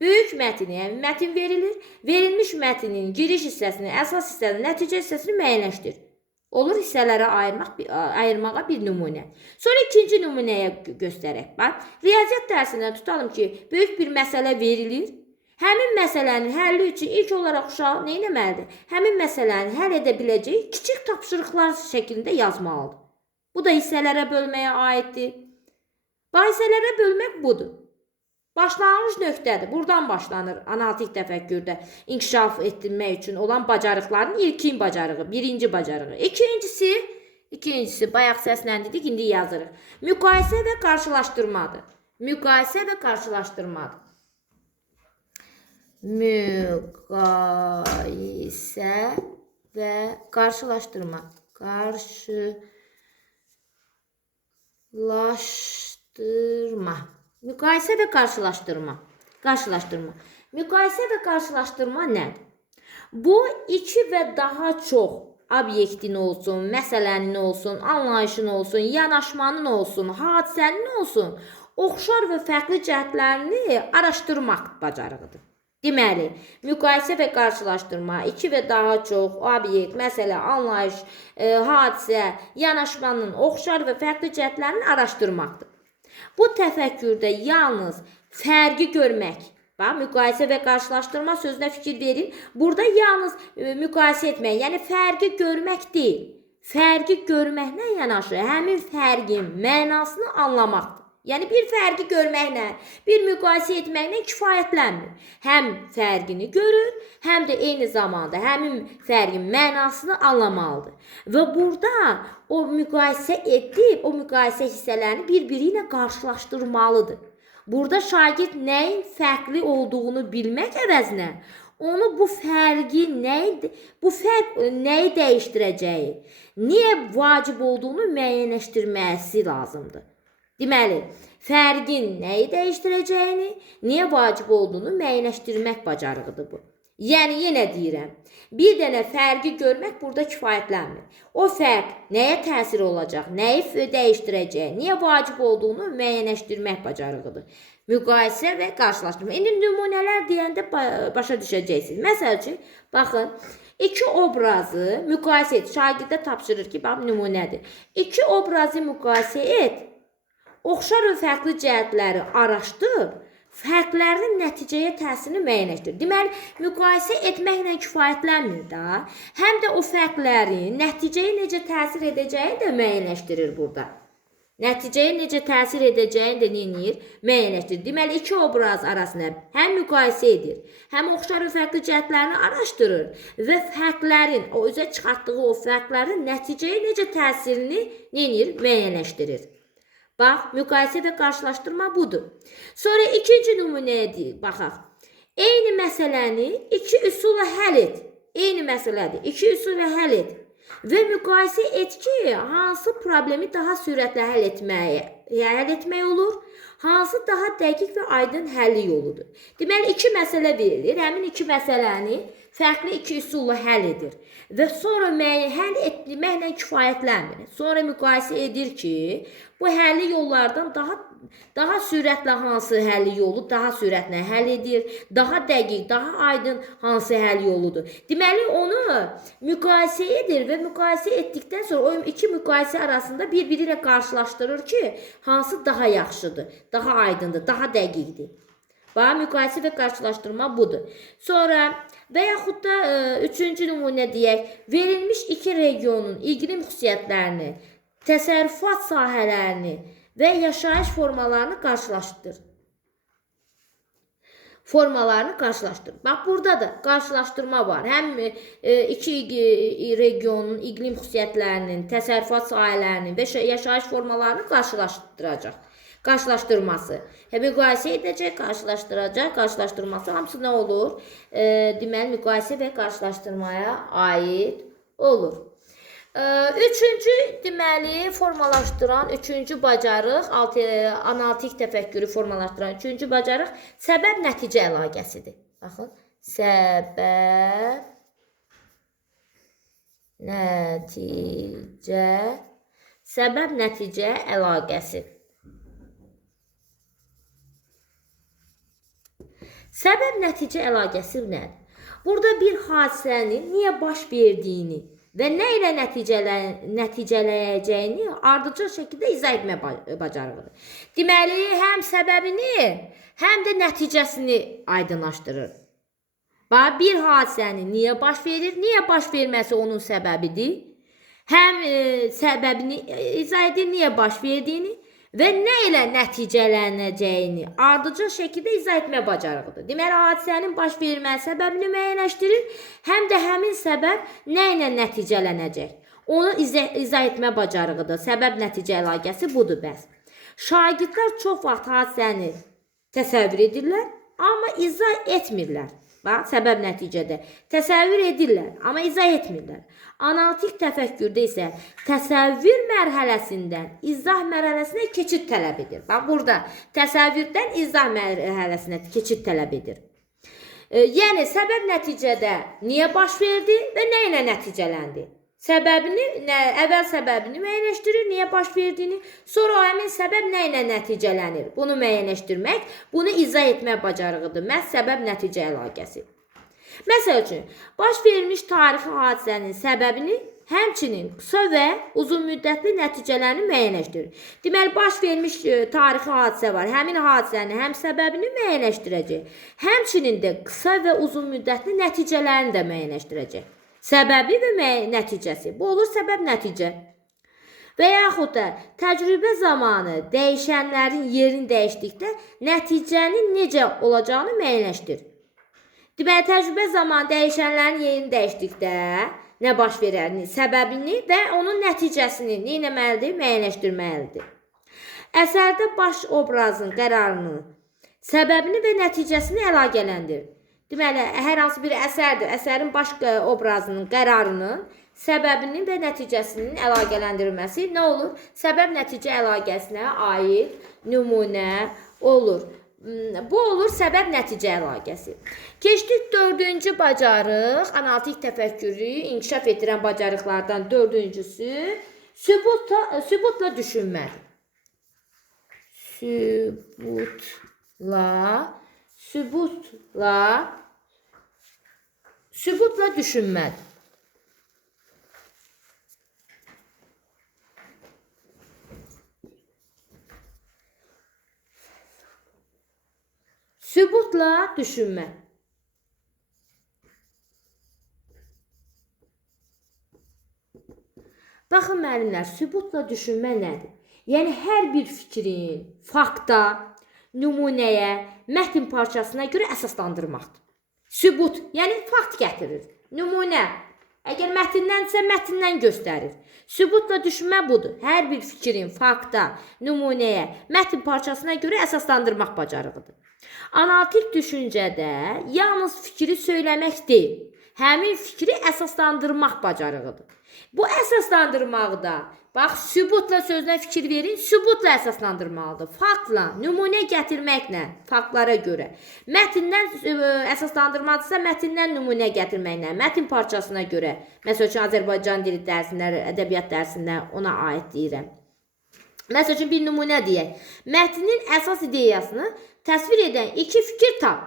Böyük mətn, yəni mətn verilir, verilmiş mətnin giriş hissəsini, əsas hissəsini, nəticə hissəsini müəyyənləşdir. Olur hissələrə ayırmağa bir nümunə. Sonra ikinci nümunəyə göstərək. Bax, riyaziyyat dərsindən tutalım ki, böyük bir məsələ verilir. Həmin məsələnin həlli üçün ilk olaraq uşaq nə etməlidir? Həmin məsələni həll edə biləcəyi kiçik tapşırıqlar şəklində yazmalıdır. Bu da hissələrə bölməyə aiddir. Bax, hissələrə bölmək budur. Başlanğıc nöqtədir. Buradan başlanır analitik təfəkkürdə inkişaf etdirmək üçün olan bacarıqların ilkin bacarığı, birinci bacarığı. İkincisi, bayaq səsləndirdik, indi yazırıq. Müqayisə və qarşılaşdırmadır. Müqayisə və qarşılaşdırmadır. Müqayisə və qarşılaşdırma. Müqayisə və qarşılaşdırma. Müqayisə və qarşılaşdırma nədir? Bu, iki və daha çox obyektin olsun, məsələnin olsun, anlayışın olsun, yanaşmanın olsun, hadisənin olsun, oxşar və fərqli cəhətlərini araşdırmaq bacarığıdır. Deməli, müqayisə və qarşılaşdırma, iki və daha çox obyekt, məsələ, anlayış, hadisə, yanaşmanın oxşar və fərqli cəhətlərini araşdırmaqdır. Bu təfəkkürdə yalnız fərqi görmək, müqayisə və qarşılaşdırma sözünə fikir verin. Burada yalnız müqayisə etmək, yəni fərqi görmək deyil. Fərqi görməklə yanaşı həmin fərqin mənasını anlamaqdır. Yəni, bir fərqi görməklə, bir müqayisə etməklə kifayətlənmir. Həm fərqini görür, həm də eyni zamanda həmin fərqin mənasını anlamalıdır. Və burada o müqayisə edib, o müqayisə hissələrini bir-biri ilə qarşılaşdırmalıdır. Burada şagird nəyin fərqli olduğunu bilmək əvəzinə, onu bu fərq nəyi dəyişdirəcəyi, niyə vacib olduğunu müəyyənləşdirməsi lazımdır. Deməli, fərqin nəyi dəyişdirəcəyini, niyə vacib olduğunu müəyyənləşdirmək bacarığıdır bu. Yəni, yenə deyirəm, bir dənə fərqi görmək burada kifayətlənmir. O fərq nəyə təsir olacaq, nəyi dəyişdirəcək, niyə vacib olduğunu müəyyənləşdirmək bacarığıdır. Müqayisə və qarşılaşdırma. İndi nümunələr deyəndə başa düşəcəksiniz. Məsəl üçün, baxın, iki obrazı müqayisə et. Şagirdə tapşırır ki, bax, nümunədir. İki obrazı müqayisə et. Oxşar və fərqli cəhətləri araşdır, fərqlərinin nəticəyə təsirini müəyyənləşdir. Deməli, müqayisə etməklə kifayətlənmir da, həm də o fərqlərin nəticəyə necə təsir edəcəyini də müəyyənləşdirir burada. Nəticəyə necə təsir edəcəyini də müəyyənləşdirir. Deməli, iki obraz arasında həm müqayisə edir, həm oxşar və fərqli cəhətlərini araşdırır və fərqlərin, o üzə çıxartdığı o fərqlərin nəticəyə necə təsirini müəyyənləşdirir. Bax, müqayisə və qarşılaşdırma budur. Sonra ikinci nümunəyə baxaq. Eyni məsələni iki üsulla həll et. Eyni məsələdir. İki üsulla həll et. Və müqayisə et ki, hansı problemi daha sürətlə həll etmək olur, hansı daha dəqiq və aydın həlli yoludur. Deməli, iki məsələ verilir. Həmin iki məsələni fərqli iki üsulla həll edir. Və sonra həll etməklə kifayətlənmir. Sonra müqayisə edir ki, bu həlli yollardan daha sürətlə hansı həlli yolu daha sürətlə həll edir, daha dəqiq, daha aydın hansı həll yoludur. Deməli, onu müqayisə edir və müqayisə etdikdən sonra o iki müqayisə arasında bir-biri ilə qarşılaşdırır ki, hansı daha yaxşıdır, daha aydındır, daha dəqiqdir. Bax, müqayisə və qarşılaşdırma budur. Sonra və yaxud da üçüncü nümunə deyək, verilmiş iki regionun iqlim xüsusiyyətlərini, təsərrüfat sahələrini və yaşayış formalarını qarşılaşdır. Bax, burada da qarşılaşdırma var. Həm iki regionun iqlim xüsusiyyətlərinin, təsərrüfat sahələrinin və yaşayış formalarını qarşılaşdırması. Müqayisə edəcək, qarşılaşdıracaq, qarşılaşdırması hamısı nə olur? Deməli, müqayisə və qarşılaşdırmaya aid olur. Üçüncü, deməli, formalaşdıran üçüncü bacarıq, analitik təfəkkürü formalaşdıran üçüncü bacarıq səbəb-nəticə əlaqəsidir. Baxın, səbəb-nəticə əlaqəsi. Səbəb-nəticə əlaqəsi nədir? Burada bir hadisənin niyə baş verdiyini və nə ilə nəticələyəcəyini ardıcıl şəkildə izah etmə bacarığıdır. Deməli, həm səbəbini, həm də nəticəsini aydınlaşdırır. Bax, bir hadisənin niyə baş verir, niyə baş verməsi onun səbəbidir. Həm səbəbini izah edir, niyə baş verdiyini və nə ilə nəticələnəcəyini ardıcıl şəkildə izah etmə bacarığıdır. Deməli, hadisənin baş vermə səbəbini müəyyənləşdirir, həm də həmin səbəb nə ilə nəticələnəcək. Onu izah etmə bacarığıdır. Səbəb-nəticə əlaqəsi budur bəs. Şagirdlər çox vaxt hadisəni təsəvvür edirlər, amma izah etmirlər. Bax, səbəb-nəticədə təsəvvür edirlər, amma izah etmirlər. Analitik təfəkkürdə isə təsəvvür mərhələsindən izah mərhələsinə keçid tələb edir. Bax, burada təsəvvürdən izah mərhələsinə keçid tələb edir. Yəni, səbəb-nəticədə niyə baş verdi və nə ilə nəticələndi? Əvvəl səbəbini müəyyənləşdirir, niyə baş verdiyini, sonra həmin səbəb nə ilə nəticələnir? Bunu müəyyənləşdirmək, bunu izah etmə bacarığıdır. Məhz səbəb-nəticə əlaqəsi. Məsəl üçün, baş vermiş tarixi hadisənin səbəbini, həmçinin qısa və uzun müddətli nəticələrini müəyyənləşdirir. Deməli, baş vermiş tarixi hadisə var. Həmin hadisənin həm səbəbini müəyyənləşdirəcək, həmçinin də qısa və uzun müddətli nəticələrini də müəyyənləşdirəcək. Səbəbi və nəticəsi. Bu olur səbəb-nəticə. Və yaxud da təcrübə zamanı dəyişənlərin yerini dəyişdikdə nəticənin necə olacağını müəyyənləşdir. Deməli, təcrübə zamanı dəyişənlərin yerini dəyişdikdə nə baş verər? Səbəbini və onun nəticəsini nə etməlidir? Müəyyənləşdirməlidir. Əsərdə baş obrazın qərarını, səbəbini və nəticəsini əlaqələndir. Deməli, hər hansı bir əsərdir. Əsərin baş obrazının qərarının, səbəbinin və nəticəsinin əlaqələndirilməsi nə olur? Səbəb-nəticə əlaqəsinə aid nümunə olur. Bu olur səbəb-nəticə əlaqəsi. Keçdik dördüncü bacarıq, analitik təfəkkürü inkişaf etdirən bacarıqlardan dördüncüsü sübutla düşünmədir. Sübutla düşünmədir. Sübutla düşünmə. Baxın müəllimlər, sübutla düşünmə nədir? Yəni hər bir fikrin fakta, nümunəyə, mətn parçasına görə əsaslandırmaqdır. Sübut, yəni fakt gətirir. Nümunə, Əgər mətndənsə, mətndən göstərir. Sübutla düşünmə budur. Hər bir fikrin fakta, nümunəyə, mətn parçasına görə əsaslandırmaq bacarığıdır. Analitik düşüncədə yalnız fikri söyləmək deyil, həmin fikri əsaslandırmaq bacarığıdır. Bu əsaslandırmaqda, bax, sübutla sözünə fikir verin, sübutla əsaslandırmalıdır. Faktla, nümunə gətirməklə, faktlara görə. Mətndən əsaslandırmalıdırsa, mətndən nümunə gətirməklə, mətn parçasına görə. Məsəl üçün, Azərbaycan dili dərsində, ədəbiyyat dərsində ona aid deyirəm. Məsəl üçün, bir nümunə deyək. Mətnin əsas ideyasını təsvir edən iki fikir tap.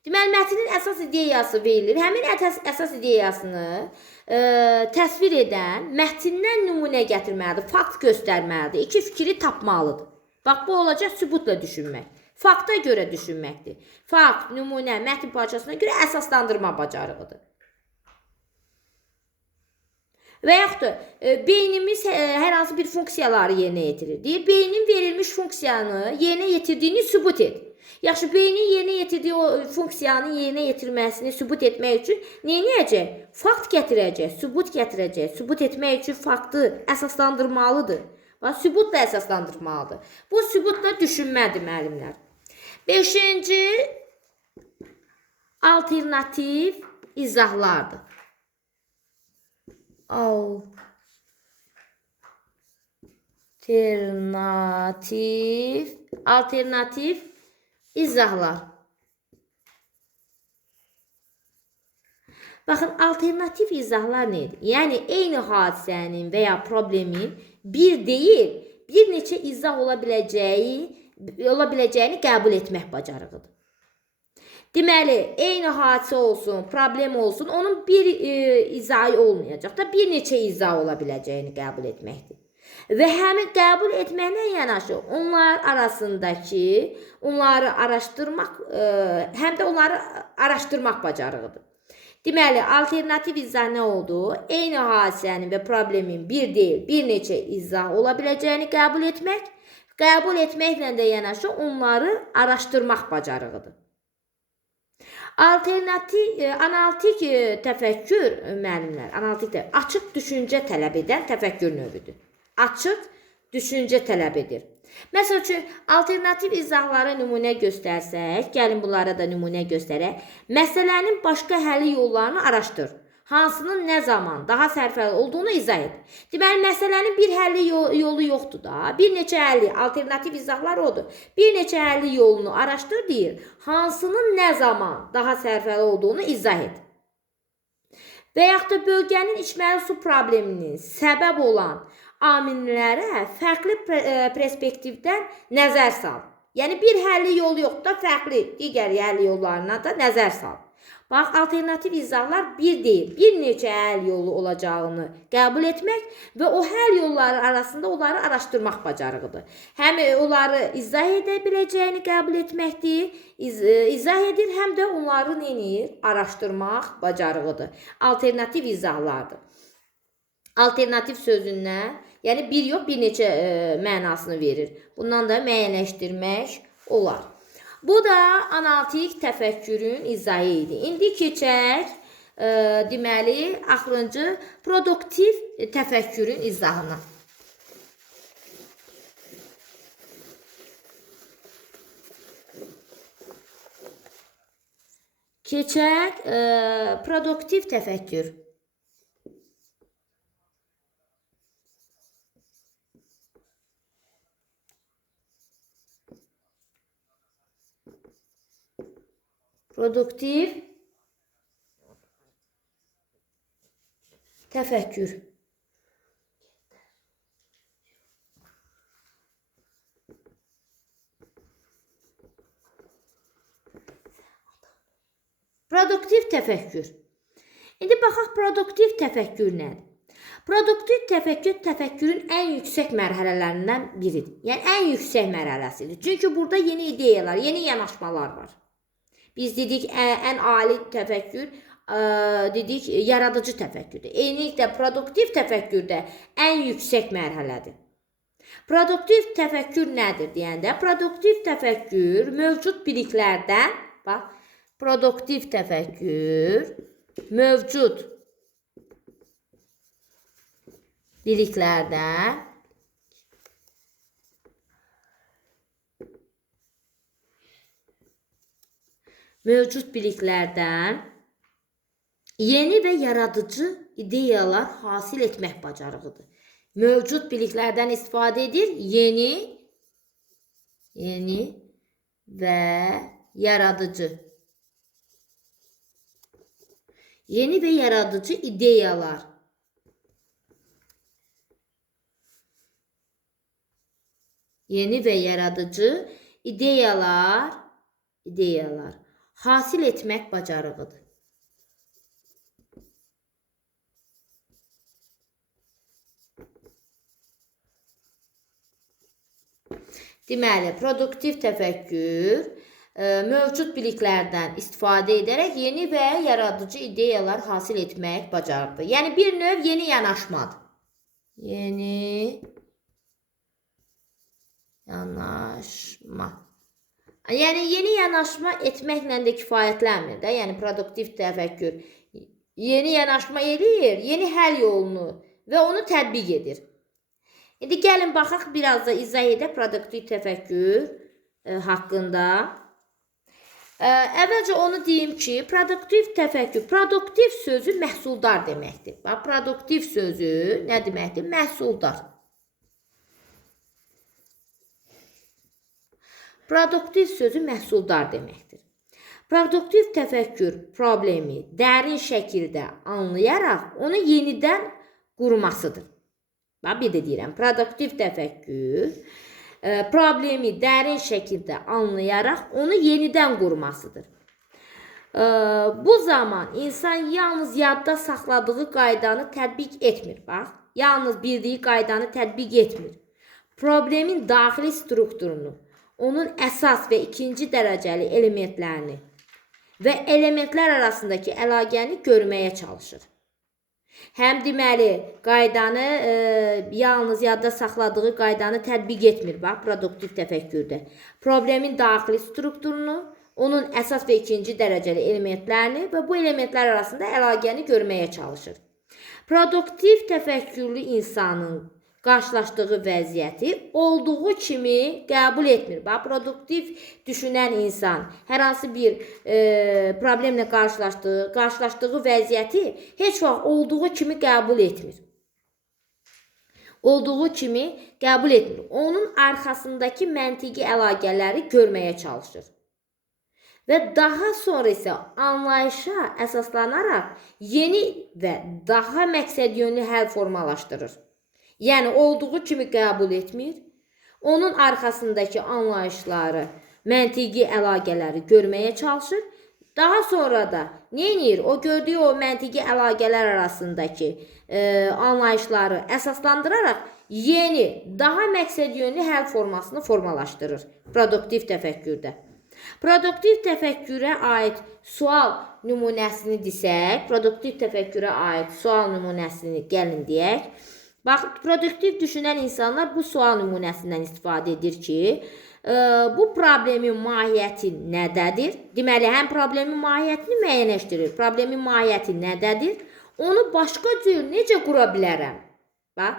Deməli, mətnin əsas ideyası verilir. Həmin əsas ideyasını təsvir edən mətndən nümunə gətirməlidir, fakt göstərməlidir, iki fikri tapmalıdır. Bax, bu olacaq sübutla düşünmək. Fakta görə düşünməkdir. Fakt, nümunə, mətn parçasına görə əsaslandırma bacarığıdır. Və yaxud da beynimiz hər hansı bir funksiyaları yerinə yetirir. Deyir, beynin verilmiş funksiyanı yerinə yetirdiyini sübut et. Yaxşı, beynin yerinə yetirdiyi o funksiyanın yerinə yetirməsini sübut etmək üçün nə edəcək? Fakt gətirəcək, sübut gətirəcək. Sübut etmək üçün faktı əsaslandırmalıdır. Bax, sübutla əsaslandırmalıdır. Bu sübutla düşünmədir, müəllimlər. 5-ci alternativ izahlardır. Alternativ izahlar. Baxın, alternativ izahlar nədir? Yəni, eyni hadisənin və ya problemin bir deyil, bir neçə izah ola biləcəyini qəbul etmək bacarığıdır. Deməli, eyni hadisə olsun, problem olsun, onun bir izahı olmayacaq da, bir neçə izah ola biləcəyini qəbul etməkdir. Və həmin qəbul etməklə yanaşı, onlar arasındakı, onları araşdırmaq, həm də onları araşdırmaq bacarığıdır. Deməli, alternativ izah nə oldu? Eyni hadisənin və problemin bir deyil, bir neçə izah ola biləcəyini qəbul etmək, qəbul etməklə də yanaşı, onları araşdırmaq bacarığıdır. Analitik təfəkkür, müəllimlər, açıq düşüncə tələb edən təfəkkür növüdür. Açıq düşüncə tələb edir. Məsəl üçün, alternativ izahlara nümunə göstərsək, gəlin bunlara da nümunə göstərək. Məsələnin başqa həlli yollarını araşdır. Hansının nə zaman daha sərfəli olduğunu izah et. Deməli, məsələnin bir həlli yolu yoxdur da. Bir neçə həlli, alternativ izahlar odur. Bir neçə həlli yolunu araşdır deyir. Hansının nə zaman daha sərfəli olduğunu izah et. Və yaxud da bölgənin içməli su probleminin səbəb olan amillərə fərqli perspektivdən nəzər sal. Yəni, bir həlli yol yoxdur da, fərqli digər həlli yollarına da nəzər sal. Bax, alternativ izahlar bir deyil, bir neçə həll yolu olacağını qəbul etmək və o həll yolları arasında onları araşdırmaq bacarığıdır. Həm onları izah edə biləcəyini qəbul etməkdir, izah edir, həm də onları araşdırmaq bacarığıdır. Alternativ izahlardır. Alternativ sözündən, yəni bir yox, bir neçə mənasını verir. Bundan da müəyyənləşdirmək olar. Bu da analitik təfəkkürün izahı idi. İndi keçək, deməli, axırıncı produktiv təfəkkürün izahına. Keçək, produktiv təfəkkür. Produktiv təfəkkür. Produktiv təfəkkür. İndi baxaq, produktiv təfəkkür nədir? Produktiv təfəkkür təfəkkürün ən yüksək mərhələlərindən biridir. Yəni, ən yüksək mərhələsidir. Çünki burada yeni ideyalar, yeni yanaşmalar var. Biz dedik, ən ali təfəkkür, dedik, yaradıcı təfəkkürdür. Eyniliklə, produktiv təfəkkürdə ən yüksək mərhələdir. Produktiv təfəkkür nədir deyəndə, produktiv təfəkkür mövcud biliklərdən, bax, produktiv təfəkkür mövcud biliklərdən yeni və yaradıcı ideyalar hasil etmək bacarığıdır. Mövcud biliklərdən istifadə edir, yeni və yaradıcı ideyalar hasil etmək bacarığıdır. Deməli, produktiv təfəkkür mövcud biliklərdən istifadə edərək yeni və yaradıcı ideyalar hasil etmək bacarıqdır. Yəni, bir növ yeni yanaşmadır. Yəni, yeni yanaşma etməklə də kifayətlənmir də. Yəni, produktiv təfəkkür yeni yanaşma edir, yeni həll yolunu və onu tətbiq edir. İndi gəlin baxaq, biraz da izah edək produktiv təfəkkür haqqında. Əvvəlcə onu deyim ki, produktiv təfəkkür, produktiv sözü məhsuldar deməkdir. Bax, produktiv sözü nə deməkdir? Məhsuldar. Produktiv sözü məhsuldar deməkdir. Produktiv təfəkkür problemi dərin şəkildə anlayaraq onu yenidən qurmasıdır. Bax, bir də deyirəm, produktiv təfəkkür problemi dərin şəkildə anlayaraq onu yenidən qurmasıdır. Bu zaman insan yalnız yadda saxladığı qaydanı tətbiq etmir. Bax, yalnız bildiyi qaydanı tətbiq etmir. Problemin daxili strukturunu, onun əsas və ikinci dərəcəli elementlərini və elementlər arasındakı əlaqəni görməyə çalışır. Həm deməli, qaydanı, yalnız yadda saxladığı qaydanı tətbiq etmir, bax, produktiv təfəkkürdə. Problemin daxili strukturunu, onun əsas və ikinci dərəcəli elementlərini və bu elementlər arasında əlaqəni görməyə çalışır. Produktiv təfəkkürlü insanın qarşılaşdığı vəziyyəti olduğu kimi qəbul etmir. Bax, produktiv düşünən insan hər hansı bir problemlə qarşılaşdığı vəziyyəti heç vaxt olduğu kimi qəbul etmir. Onun arxasındakı məntiqi əlaqələri görməyə çalışır. Və daha sonra isə anlayışa əsaslanaraq yeni və daha məqsədyönlü həll formalaşdırır. Yəni, olduğu kimi qəbul etmir, onun arxasındakı anlayışları, məntiqi əlaqələri görməyə çalışır. Daha sonra da nə edir? O gördüyü o məntiqi əlaqələr arasındakı anlayışları əsaslandıraraq yeni, daha məqsədyönlü həll formasını formalaşdırır produktiv təfəkkürdə. Produktiv təfəkkürə aid sual nümunəsini desək, produktiv təfəkkürə aid sual nümunəsini gəlin deyək. Bax, produktiv düşünən insanlar bu sual nümunəsindən istifadə edir ki, bu problemin mahiyyəti nədədir? Deməli, həm problemin mahiyyətini müəyyənləşdirir. Problemin mahiyyəti nədədir? Onu başqa cür necə qura bilərəm? Bax,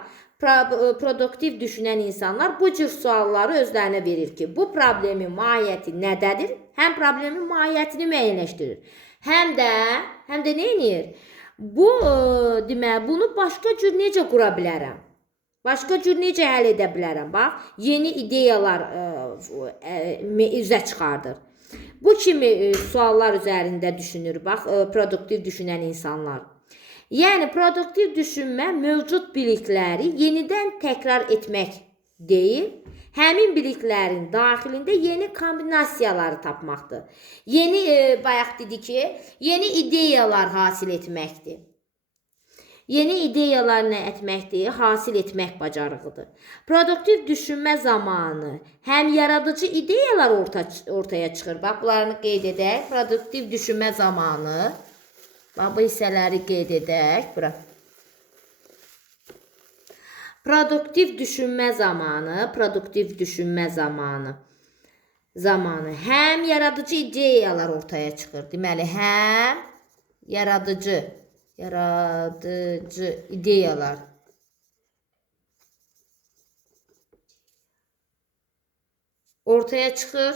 produktiv düşünən insanlar bu cür sualları özlərinə verir ki, bu problemin mahiyyəti nədədir? Həm problemin mahiyyətini müəyyənləşdirir. Həm də nə edir? Bunu başqa cür necə qura bilərəm? Başqa cür necə həll edə bilərəm? Bax, yeni ideyalar üzə çıxardır. Bu kimi suallar üzərində düşünür, bax, produktiv düşünən insanlar. Yəni, produktiv düşünmə mövcud bilikləri yenidən təkrar etmək deyil, həmin biliklərin daxilində yeni kombinasiyaları tapmaqdır. Bayaq dedik ki, yeni ideyalar hasil etməkdir. Yeni ideyalar nə etməkdir? Hasil etmək bacarığıdır. Produktiv düşünmə zamanı həm yaradıcı ideyalar ortaya çıxır. Bax, bunlarını qeyd edək. Produktiv düşünmə zamanı, bax, bu hissələri qeyd edək. Produktiv düşünmə zamanı həm yaradıcı ideyalar ortaya çıxır. Deməli, həm yaradıcı ideyalar ortaya çıxır.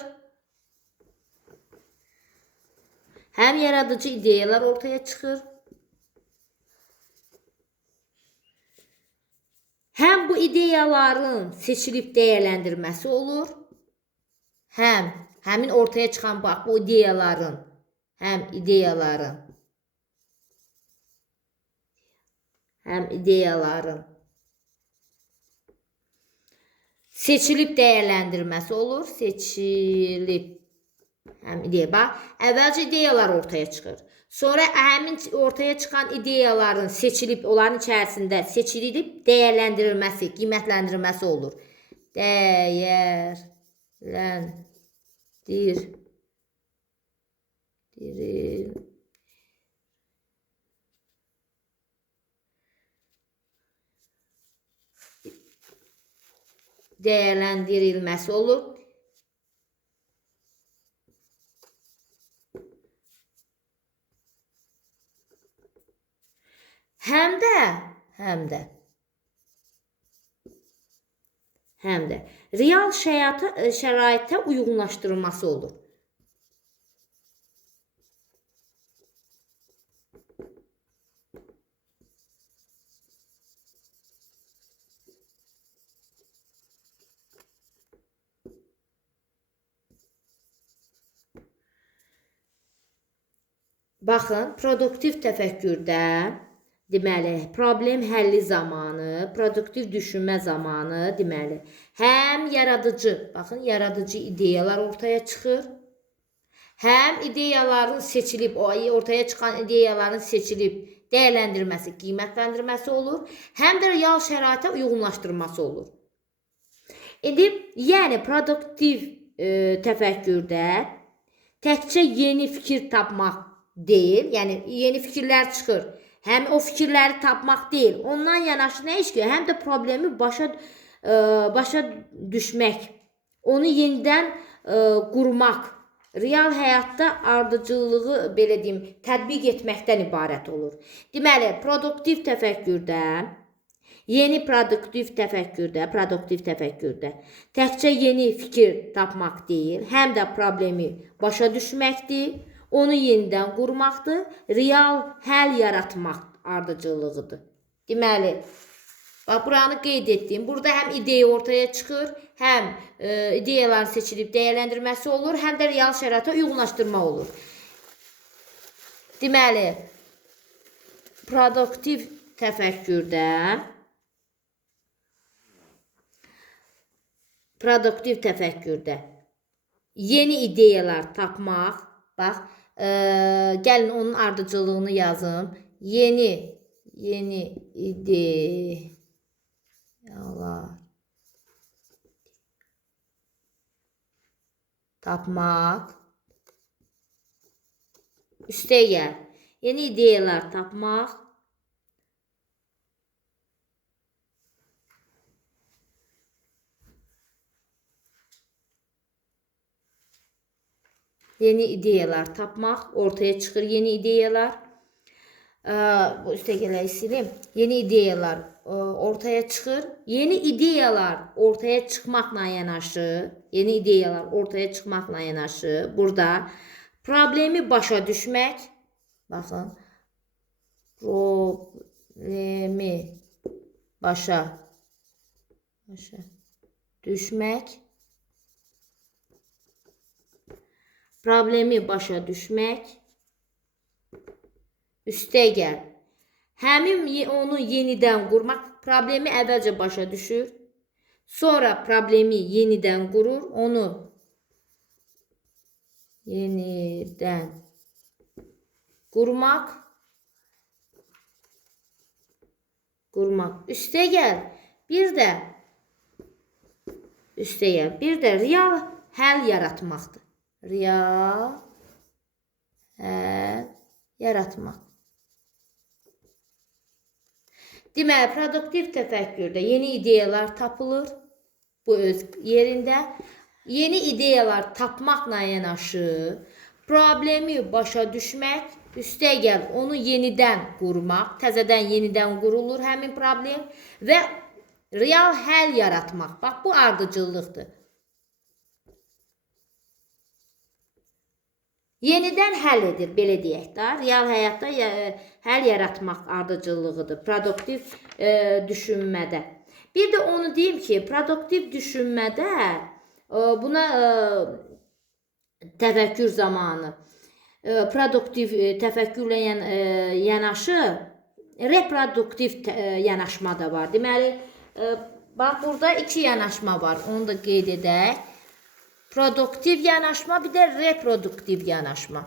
Həm yaradıcı ideyalar ortaya çıxır. Həm bu ideyaların seçilib dəyərləndirməsi olur. Həmin ortaya çıxan bax bu ideyaların seçilib dəyərləndirməsi olur. İdeya bax, əvvəlcə ideyalar ortaya çıxır. Sonra həmin ortaya çıxan ideyaların seçilib, onların içərisində seçilib dəyərləndirilməsi, qiymətləndirilməsi olur. Dəyərləndirilməsi olur. Həm də real şəraitə uyğunlaşdırılması olur. Baxın, produktiv təfəkkürdə deməli, problem həlli zamanı, produktiv düşünmə zamanı deməli, həm yaradıcı, baxın, yaradıcı ideyalar ortaya çıxır. Həm ideyaların seçilib, ortaya çıxan ideyaların seçilib dəyərləndirməsi, qiymətləndirməsi olur. Həm də real şəraitə uyğunlaşdırılması olur. İndi, yəni produktiv təfəkkürdə təkcə yeni fikir tapmaq deyil, yəni yeni fikirlər çıxır. Həm o fikirləri tapmaq deyil, ondan yanaşı nə iş görür? Həm də problemi başa düşmək, onu yenidən qurmaq, real həyatda ardıcıllığı, belə deyim, tətbiq etməkdən ibarət olur. Deməli, produktiv təfəkkürdə təkcə yeni fikir tapmaq deyil, həm də problemi başa düşməkdir, onu yenidən qurmaqdır, real həll yaratmaq ardıcıllığıdır. Deməli, bax, buranı qeyd etdim. Burada həm ideya ortaya çıxır, həm ideyaların seçilib dəyərləndirməsi olur, həm də real şəraitə uyğunlaşdırma olur. Deməli, produktiv təfəkkürdə yeni ideyalar tapmaq, bax, gəlin onun ardıcıllığını yazım. Yeni ideyalar tapmaq. Üstəgəl, yeni ideyalar tapmaq. Yeni ideyalar tapmaq, ortaya çıxır yeni ideyalar. Bu üstəgələ silim. Yeni ideyalar ortaya çıxır. Yeni ideyalar ortaya çıxmaqla yanaşı, burada problemi başa düşmək. Baxın. Problemi başa düşmək. Problemi başa düşmək. Üstəgəl, həmin onu yenidən qurmaq, problemi əvvəlcə başa düşür, sonra problemi yenidən qurur, onu yenidən qurmaq. Üstəgəl, bir də real həll yaratmaqdır. Real həll yaratmaq. Deməli, produktiv təfəkkürdə yeni ideyalar tapılır, bu öz yerində. Yeni ideyalar tapmaqla yanaşı, problemi başa düşmək, üstəgəl onu yenidən qurmaq, təzədən yenidən qurulur həmin problem və real həll yaratmaq. Bax, bu ardıcıllıqdır. Yenidən həll edir, belə deyək də. Real həyatda həll yaratmaq ardıcıllığıdır, produktiv düşünmədə. Bir də onu deyim ki, produktiv düşünmədə buna təfəkkür zamanı produktiv təfəkkürlə yanaşı reproduktiv yanaşma da var. Deməli, bax burada iki yanaşma var. Onu da qeyd edək. Produktiv yanaşma, bir də reproduktiv yanaşma.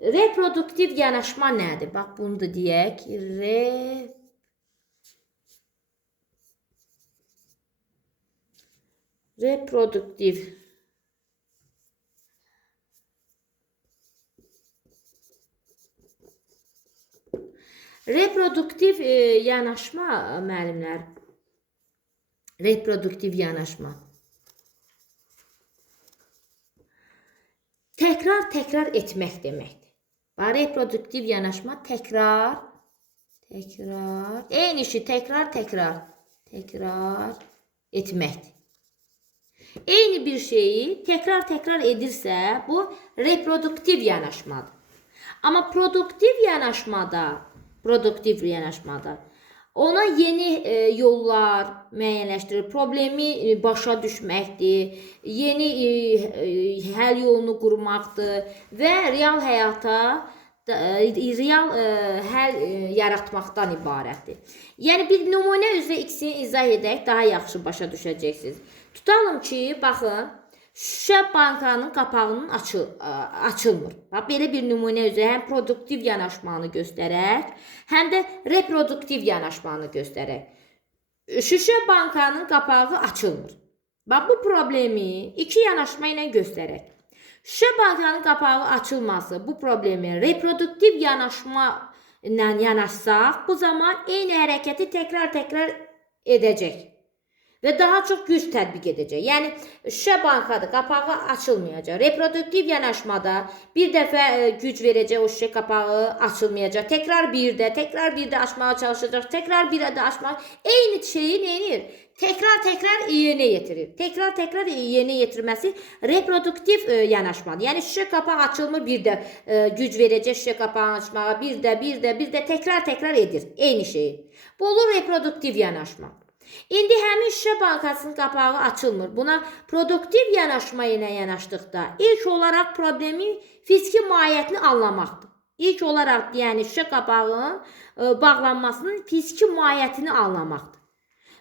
Reproduktiv yanaşma nədir? Bax, bunu da deyək. Reproduktiv. Reproduktiv yanaşma, müəllimlər. Reproduktiv yanaşma. Təkrar etmək deməkdir. Reproduktiv yanaşma təkrar, eyni işi təkrar etməkdir. Eyni bir şeyi təkrar edirsə, bu reproduktiv yanaşmadır. Amma produktiv yanaşmada ona yeni yollar müəyyənləşdirir, problemi başa düşməkdir, yeni həll yolunu qurmaqdır və real həyata real həll yaratmaqdan ibarətdir. Yəni bir nümunə üzrə ikisini izah edək, daha yaxşı başa düşəcəksiniz. Tutalım ki, baxın, Şüşə bankanın qapağının açılmır. Belə bir nümunə üzrə həm produktiv yanaşmanı göstərək, həm də reproduktiv yanaşmanı göstərək. Şüşə bankanın qapağı açılmır. Bu problemi iki yanaşma ilə göstərək. Şüşə bankanın qapağı açılması bu problemi reproduktiv yanaşma ilə yanaşsaq, bu zaman eyni hərəkəti təkrar edəcək. Və daha çox güc tətbiq edəcək. Yəni, şüşə bankadır, qapağı açılmayacaq. Reproduktiv yanaşmada bir dəfə güc verəcək, o şüşə qapağı açılmayacaq. Təkrar bir də açmağa çalışacaq, təkrar bir də açmağa. Eyni şeyi neyinir? Təkrar yerinə yetirir. Təkrar yerinə yetirməsi reproduktiv yanaşmadır. Yəni, şüşə qapağı açılmır, bir də güc verəcək şüşə qapağı açmağa, bir də təkrar edir. Eyni şeyi. Bu olur reproduktiv yanaşma. İndi həmin şüşə bankasının qapağı açılmır. Buna produktiv yanaşma ilə yanaşdıqda ilk olaraq problemin fiziki mahiyyətini anlamaqdır. İlk olaraq, yəni şüşə qapağının bağlanmasının fiziki mahiyyətini anlamaqdır.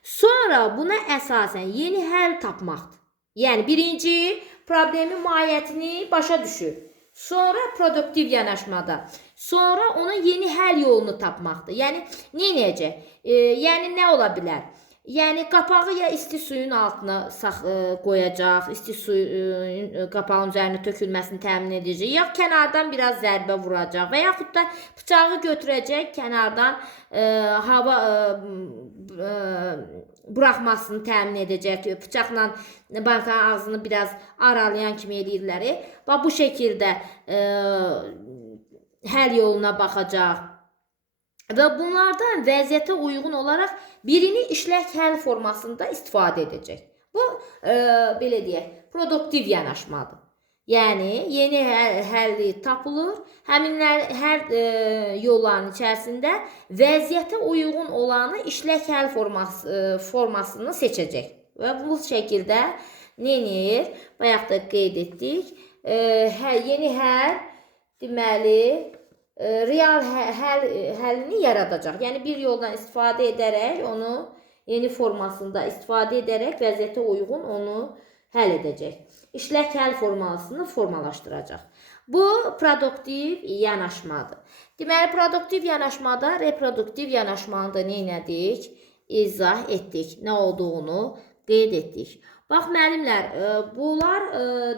Sonra buna əsasən yeni həll tapmaqdır. Yəni birinci problemin mahiyyətini başa düşür. Sonra produktiv yanaşmada. Sonra ona yeni həll yolunu tapmaqdır. Yəni nə edəcək? Yəni nə ola bilər? Yəni qapağı ya isti suyun altına qoyacaq, isti suyun qapağın üzərinə tökülməsini təmin edəcək, ya kənardan biraz zərbə vuracaq və yaxud da bıçağı götürəcək, kənardan hava buraxmasını təmin edəcək. Bıçaqla bankanın ağzını biraz aralayan kimi eləyirlər. Bu şəkildə həll yoluna baxacaq. Və bunlardan vəziyyətə uyğun olaraq birini işlək həll formasında istifadə edəcək. Bu, belə deyək, produktiv yanaşmadır. Yəni, yeni həlli tapılır, həmin hər yolların içərisində vəziyyətə uyğun olanı işlək həll formasını seçəcək. Və bu şəkildə neyir? Bayaq da qeyd etdik. Yeni həll, deməli, real həllini yaradacaq. Yəni bir yoldan istifadə edərək, onu yeni formasında istifadə edərək vəziyyətə uyğun onu həll edəcək. İşlək həll formasını formalaşdıracaq. Bu produktiv yanaşmadır. Deməli, produktiv yanaşmada reproduktiv yanaşmanı da neynədik? İzah etdik. Nə olduğunu qeyd etdik. Bax, müəllimlər, bunlar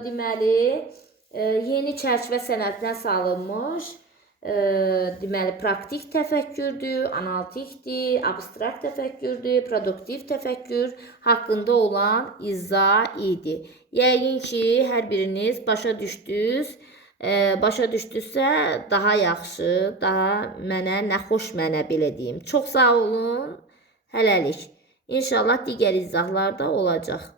deməli yeni çərçivə sənədinə salınmış deməli, praktik təfəkkürdür, analitikdir, abstrakt təfəkkürdür, produktiv təfəkkür haqqında olan izah idi. Yəqin ki, hər biriniz başa düşdünüz. Başa düşdünüzsə, daha yaxşı, daha nə xoş mənə belə deyim. Çox sağ olun, hələlik. İnşallah digər izahlar da olacaq.